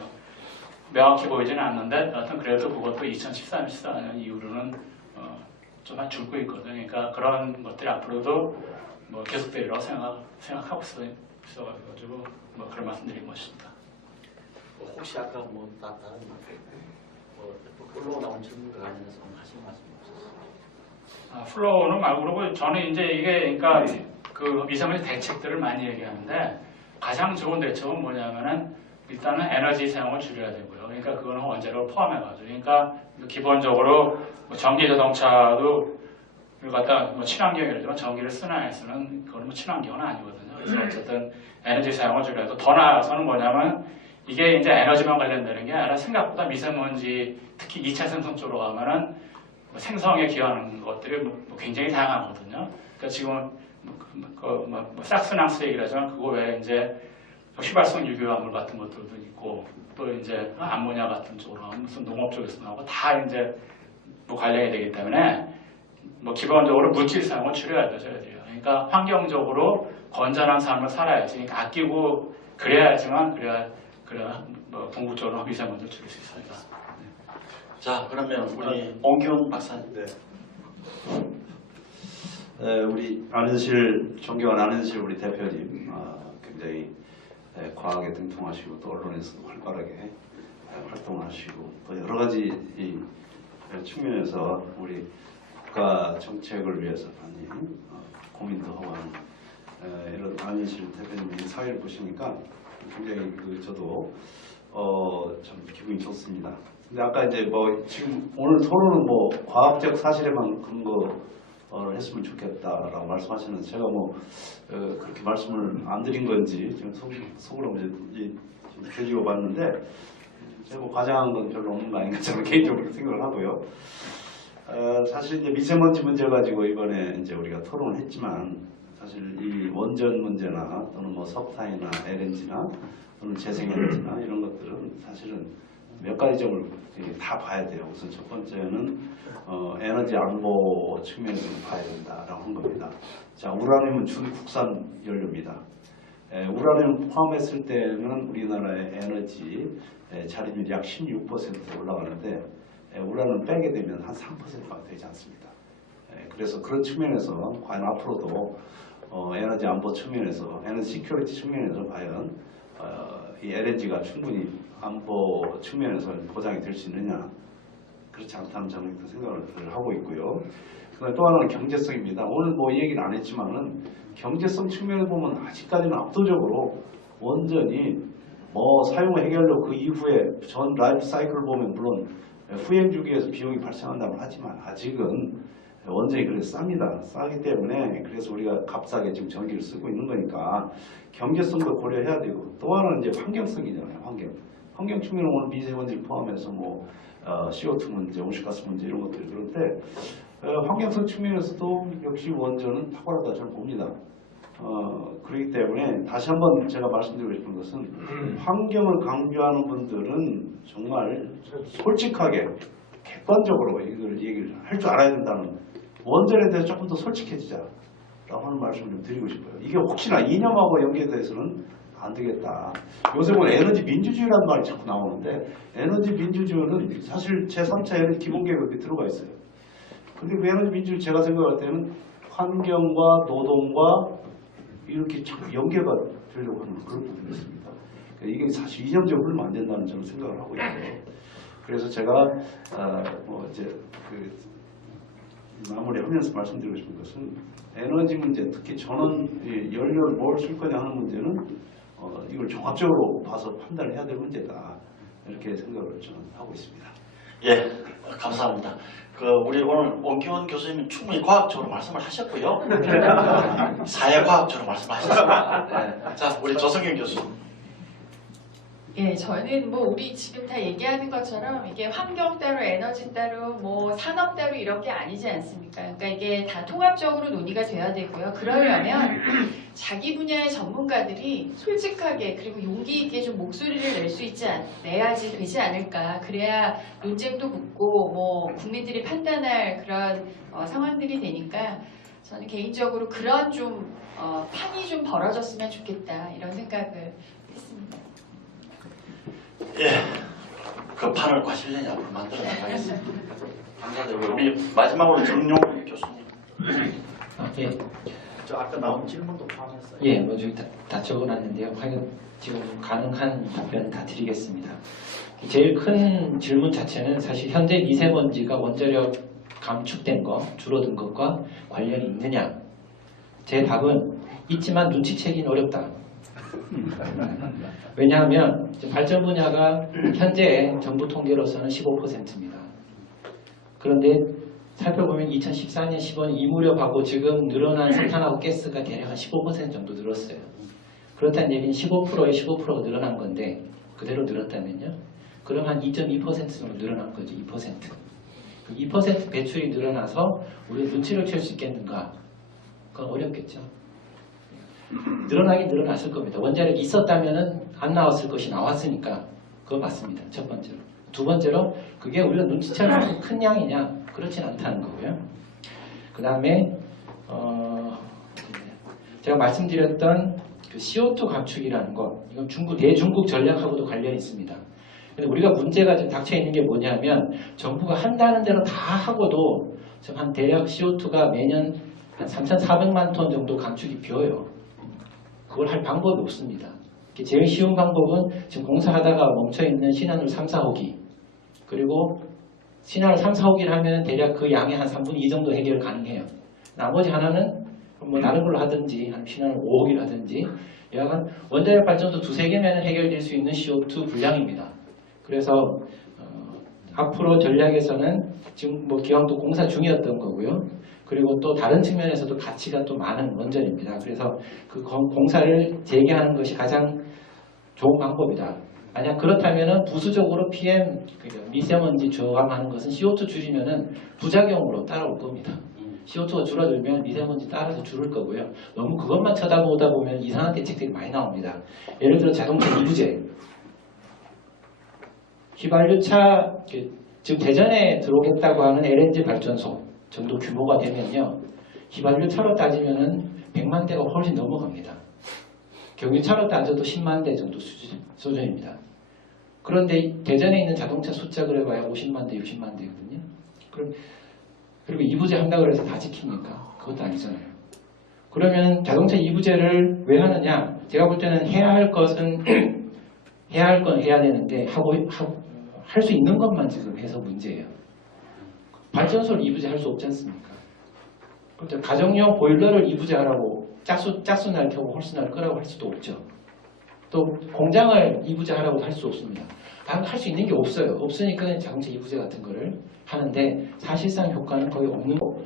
명확히 보이지는 않는데, 여하튼 그래도 그것도 2013, 14년 이후로는 좀 줄고 있거든요. 그러니까 그런 것들이 앞으로도 뭐 계속되리라고 생각하고 있어가지고 뭐 그런 말씀드린 것입니다. 혹시 아까 뭐 다른 플로우 나온 질문과 관련해서 하신 말씀 없으세요? 플로우는 말고 그러고 저는 이제 이게 그러니까 그 미세먼지 대책들을 많이 얘기하는데, 가장 좋은 대책은 뭐냐면은 일단은 에너지 사용을 줄여야 되고요. 그러니까 그거는 원재료를 포함해가지고, 그러니까 기본적으로 뭐 전기 자동차도 그걸 갖다 뭐 친환경이라지만 전기를 쓰는 안에서는 그건 뭐 친환경은 아니거든요. 그래서 어쨌든 에너지 사용을 줄여야 되고, 더 나아가서는 뭐냐면 이게 이제 에너지만 관련되는 게 아니라 생각보다 미세먼지, 특히 2차 생성 쪽으로 가면은 뭐 생성에 기여하는 것들이 뭐 굉장히 다양하거든요. 그러니까 지금 뭐 싹스낭스 얘기를 하지만 그거 외에 이제 휘발성 유기화물 같은 것들도 있고, 또 이제 암모니아 같은 쪽으로 하면 무슨 농업 쪽에서 나오고 다 이제 뭐 관련이 되기 때문에 뭐 기본적으로 물질 사용을 줄여야 되죠. 그러니까 환경적으로 건전한 삶을 살아야지. 그러니까 아끼고 그래야 뭐 궁극적으로 미세먼지를 줄일 수 있습니다. 자, 그러면 우리 옹기훈 박사님. 네. 우리 존경한 안현실 우리 대표님, 굉장히 과학에 등통하시고 또 언론에서도 활발하게 활동하시고 또 여러 가지 이 측면에서 우리 국가 정책을 위해서 많이 고민도 하고 하는 이런 안현실 대표님의 사회를 보시니까 굉장히 저도 참 기분이 좋습니다. 근데 아까 이제 뭐 지금 오늘 토론은 뭐 과학적 사실에만 근거를 했으면 좋겠다라고 말씀하시는데, 제가 뭐 그렇게 말씀을 안 드린 건지 지금 속으로 이제 좀 되짚어 봤는데, 제가 뭐 과장한 건 별로 없는 거 아닌가 저는 개인적으로 생각을 하고요. 사실 이제 미세먼지 문제 가지고 이번에 이제 우리가 토론을 했지만, 사실 이 원전 문제나 또는 뭐 석탄이나 LNG나 또는 재생에너지나 이런 것들은 사실은 몇 가지 점을 다 봐야 돼요. 우선 첫 번째는 에너지 안보 측면에서 봐야 된다라고 한 겁니다. 자, 우라늄은 준국산 연료입니다. 우라늄 포함했을 때는 우리나라의 에너지 자리율이 약 16% 올라가는데, 우라늄 빼게 되면 한 3%가 되지 않습니다. 그래서 그런 측면에서 과연 앞으로도 에너지 안보 측면에서, 에너지 시큐리티 측면에서 과연 이 LNG가 충분히 안보 측면에서 보장이 될 수 있느냐, 그렇지 않다는 저는 그 생각을 하고 있고요. 그다음에 또 하나는 경제성입니다. 오늘 뭐 얘기는 안 했지만은 경제성 측면을 보면 아직까지는 압도적으로 원전이 뭐 사용 해결료 그 이후에 전 라이프 사이클을 보면 물론 후행 주기에서 비용이 발생한다고 하지만 아직은 원전이 그래서 쌉니다. 싸기 때문에 그래서 우리가 값싸게 지금 전기를 쓰고 있는 거니까 경제성도 고려해야 되고, 또 하나는 이제 환경성이잖아요. 환경 측면은 오늘 미세먼지를 포함해서 뭐 CO2 문제, 온실가스 문제 이런 것들이 그런데 환경성 측면에서도 역시 원전은 탁월하다 저는 봅니다. 그렇기 때문에 다시 한번 제가 말씀드리고 싶은 것은, 환경을 강조하는 분들은 정말 솔직하게 객관적으로 이걸 얘기를 할 줄 알아야 된다는, 원전에 대해서 조금 더 솔직해지자라고 하는 말씀을 좀 드리고 싶어요. 이게 혹시나 이념하고 연계돼서는 안 되겠다. 요새 뭐 에너지 민주주의라는 말이 자꾸 나오는데, 에너지 민주주의는 사실 제3차 에너지 기본계획에 들어가 있어요. 근데 그 에너지 민주주의 제가 생각할 때는 환경과 노동과 이렇게 자꾸 연계가 되려고 하는 그런 부분이 있습니다. 이게 사실 이념적으로 흐르면 안 된다는 저는 생각을 하고 있고요. 그래서 제가 뭐 이제 마무리하면서 말씀드리고 싶은 것은 에너지 문제, 특히 전원 연료를 뭘 쓸 거냐 하는 문제는 이걸 종합적으로 봐서 판단을 해야 될 문제다. 이렇게 생각을 저는 하고 있습니다. 예, 감사합니다. 우리 오늘 원기원 교수님은 충분히 과학적으로 말씀을 하셨고요. 사회과학적으로 말씀을 하셨습니다. 네. 자, 우리 조성현 교수. 예, 저는 뭐 우리 지금 다 얘기하는 것처럼 이게 환경 따로 에너지 따로 뭐 산업 따로 이런 게 아니지 않습니까? 그러니까 이게 다 통합적으로 논의가 돼야 되고요. 그러려면 자기 분야의 전문가들이 솔직하게 그리고 용기 있게 좀 목소리를 낼 수 내야지 되지 않을까. 그래야 논쟁도 붙고 뭐 국민들이 판단할 그런 상황들이 되니까 저는 개인적으로 그런 좀 판이 좀 벌어졌으면 좋겠다 이런 생각을 했습니다. 예, 그 판을 과실련이 앞으로 만들어 나가겠습니다. 감사드리고 우리 마지막으로 정용 교수님. 예, 저 아까 나온 질문도 포함했어요. 예, 뭐 저기 다 적어놨는데요. 과연 지금 가능한 답변 다 드리겠습니다. 제일 큰 질문 자체는 사실 현재 미세먼지가 원자력 감축된 것, 줄어든 것과 관련이 있느냐? 제 답은 있지만 눈치채긴 어렵다. 왜냐하면 발전 분야가 현재 정부 통계로서는 15%입니다. 그런데 살펴보면 2014년, 15년 이 무렵하고 지금 늘어난 석탄하고 가스가 대략 한 15% 정도 늘었어요. 그렇다는 얘기는 15%에 15%가 늘어난 건데 그대로 늘었다면요. 그럼 한 2.2% 정도 늘어난 거죠. 2%. 2% 배출이 늘어나서 우리가 눈치를 챌 수 있겠는가? 그건 어렵겠죠. 늘어나긴 늘어났을 겁니다. 원자력이 있었다면 안 나왔을 것이 나왔으니까 그거 맞습니다. 첫 번째로. 두 번째로 그게 우리가 눈치챌 만큼 큰 양이냐? 그렇진 않다는 거고요. 그 다음에 제가 말씀드렸던 그 CO2 감축이라는 것, 이건 대중국 전략하고도 관련이 있습니다. 근데 우리가 문제가 지금 닥쳐 있는 게 뭐냐면 정부가 한다는 대로 다 하고도 지금 한 대략 CO2가 매년 한 3,400만 톤 정도 감축이 비어요. 그걸 할 방법이 없습니다. 제일 쉬운 방법은 지금 공사하다가 멈춰있는 신한울 3, 4호기 그리고 신한울 3, 4호기를 하면 대략 그 양의 한 3분의 2 정도 해결 가능해요. 나머지 하나는 뭐 다른 걸로 하든지 한 신한울 5호기를 하든지 약간 원자력 발전소 2~3개면 해결될 수 있는 CO2 분량입니다. 그래서 앞으로 전략에서는 지금 뭐 기왕도 공사 중이었던 거고요. 그리고 또 다른 측면에서도 가치가 또 많은 원전입니다. 그래서 그 공사를 재개하는 것이 가장 좋은 방법이다. 만약 그렇다면은 부수적으로 PM 미세먼지 저감하는 것은 CO2 줄이면은 부작용으로 따라올 겁니다. CO2가 줄어들면 미세먼지 따라서 줄을 거고요. 너무 그것만 쳐다보다 보면 이상한 대책들이 많이 나옵니다. 예를 들어 자동차 이부제. 휘발유차 지금 대전에 들어오겠다고 하는 LNG 발전소 정도 규모가 되면요. 휘발유차로 따지면은 100만 대가 훨씬 넘어갑니다. 경유차로 따져도 10만 대 정도 수준입니다. 그런데 대전에 있는 자동차 숫자 그래봐야 50만 대, 60만 대거든요. 그리고 이부제 한다고 해서 다 지킵니까? 그것도 아니잖아요. 그러면 자동차 이부제를 왜 하느냐? 제가 볼 때는 해야 할 것은 해야 할 건 해야 되는데 할 수 있는 것만 지금 해서 문제예요. 발전소를 이부제 할 수 없지 않습니까? 그런데 가정용 보일러를 이부제 하라고 짝수날 켜고 홀수날 끄라고 할 수도 없죠. 또 공장을 이부제 하라고 할 수 없습니다. 할 수 있는 게 없어요. 없으니까 자동차 이부제 같은 거를 하는데 사실상 효과는 거의 없는 거고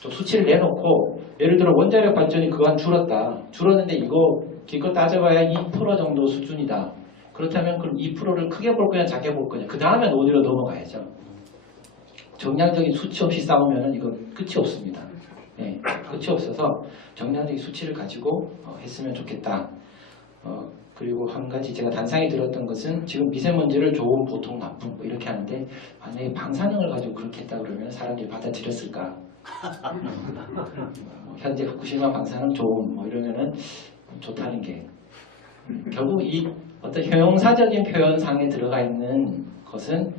또 수치를 내놓고 예를 들어 원자력 발전이 그간 줄었는데 이거 기껏 따져봐야 2% 정도 수준이다. 그렇다면 그럼 2%를 크게 볼 거냐 작게 볼 거냐 그 다음에 논의로 넘어가야죠. 정량적인 수치 없이 싸우면 이거 끝이 없습니다. 네, 끝이 없어서 정량적인 수치를 가지고 했으면 좋겠다. 그리고 한 가지 제가 단상에 들었던 것은 지금 미세먼지를 좋은, 보통, 나쁜 뭐 이렇게 하는데 만약에 방사능을 가지고 그렇게 했다 그러면 사람들이 받아들였을까? 현재 후쿠시마 방사능 좋은 뭐 이러면은 좋다는 게 결국 이 어떤 형용사적인 표현상에 들어가 있는 것은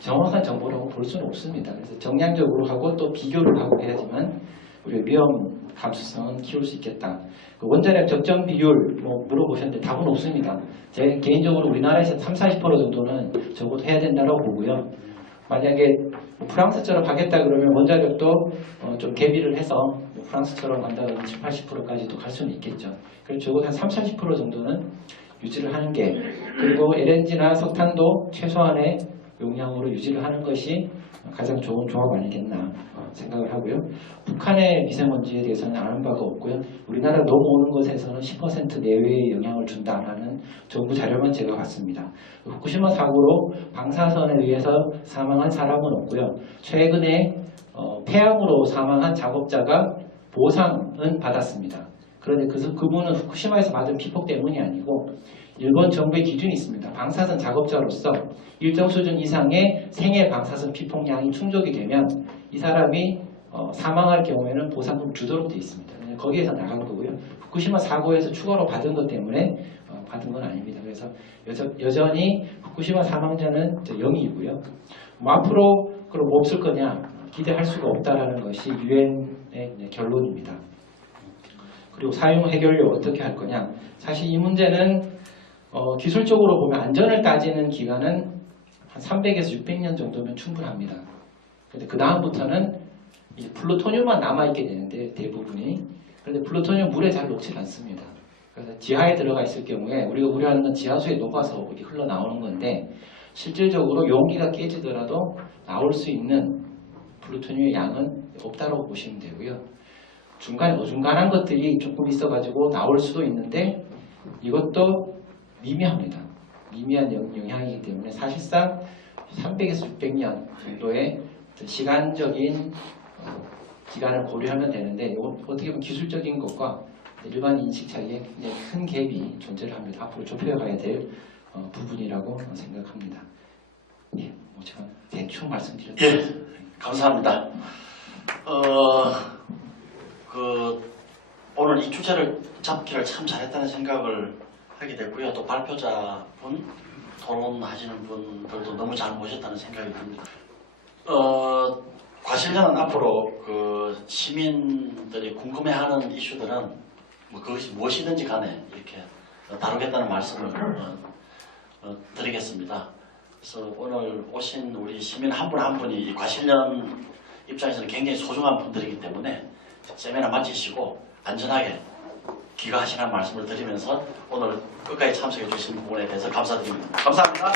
정확한 정보라고 볼 수는 없습니다. 그래서 정량적으로 하고 또 비교를 하고 해야지만 우리가 위험 감수성은 키울 수 있겠다. 그 원자력 적정 비율 뭐 물어보셨는데 답은 없습니다. 제가 개인적으로 우리나라에서 30~40% 정도는 적어도 해야 된다고 보고요. 만약에 뭐 프랑스처럼 하겠다 그러면 원자력도 좀 대비를 해서 뭐 프랑스처럼 간다 그러면 7, 80%까지도 갈 수는 있겠죠. 그래서 적어도 한 30, 40% 정도는 유지를 하는 게, 그리고 LNG나 석탄도 최소한의 용량으로 유지를 하는 것이 가장 좋은 조합 아니겠나 생각을 하고요. 북한의 미세먼지에 대해서는 아는 바가 없고요. 우리나라 넘어오는 것에서는 10% 내외의 영향을 준다라는 정부 자료만 제가 봤습니다. 후쿠시마 사고로 방사선에 의해서 사망한 사람은 없고요. 최근에 폐암으로 사망한 작업자가 보상은 받았습니다. 그런데 그분은 후쿠시마에서 받은 피폭 때문이 아니고 일본 정부의 기준이 있습니다. 방사선 작업자로서 일정 수준 이상의 생애 방사선 피폭량이 충족이 되면 이 사람이 사망할 경우에는 보상금 주도록 되어 있습니다. 거기에서 나간 거고요. 후쿠시마 사고에서 추가로 받은 것 때문에 받은 건 아닙니다. 그래서 여전히 후쿠시마 사망자는 0이고요. 뭐 앞으로 그럼 뭐 없을 거냐 기대할 수가 없다라는 것이 유엔의 결론입니다. 그리고 사용 해결료 어떻게 할 거냐. 사실 이 문제는 기술적으로 보면 안전을 따지는 기간은 한 300에서 600년 정도면 충분합니다. 근데 그 다음부터는 이제 플루토늄만 남아있게 되는데 대부분이. 그런데 플루토늄 물에 잘 녹지 않습니다. 그래서 지하에 들어가 있을 경우에 우리가 우려하는 건 지하수에 녹아서 이렇게 흘러나오는 건데 실질적으로 용기가 깨지더라도 나올 수 있는 플루토늄의 양은 없다고 보시면 되고요. 중간에 어중간한 것들이 조금 있어가지고 나올 수도 있는데 이것도 미미합니다. 미미한 영향이기 때문에 사실상 300에서 600년 정도의 시간적인 기간을 고려하면 되는데 이건 어떻게 보면 기술적인 것과 일반 인식 차이에 굉장히 큰 갭이 존재를 합니다. 앞으로 좁혀가야 될 부분이라고 생각합니다. 예, 뭐 제가 대충 말씀드렸습니다. 예, 감사합니다. 오늘 이 주제를 잡기를 참 잘했다는 생각을 하게 됐고요. 또 발표자분, 토론하시는 분들도 너무 잘 모셨다는 생각이 듭니다. 과실련은 앞으로 시민들이 궁금해하는 이슈들은 뭐 그것이 무엇이든지 간에 이렇게 다루겠다는 말씀을 드리겠습니다. 그래서 오늘 오신 우리 시민 한 분 한 분이 이 과실련 입장에서는 굉장히 소중한 분들이기 때문에 세미나 마치시고 안전하게 귀가하시라는 말씀을 드리면서 오늘 끝까지 참석해 주신 부분에 대해서 감사드립니다. 감사합니다.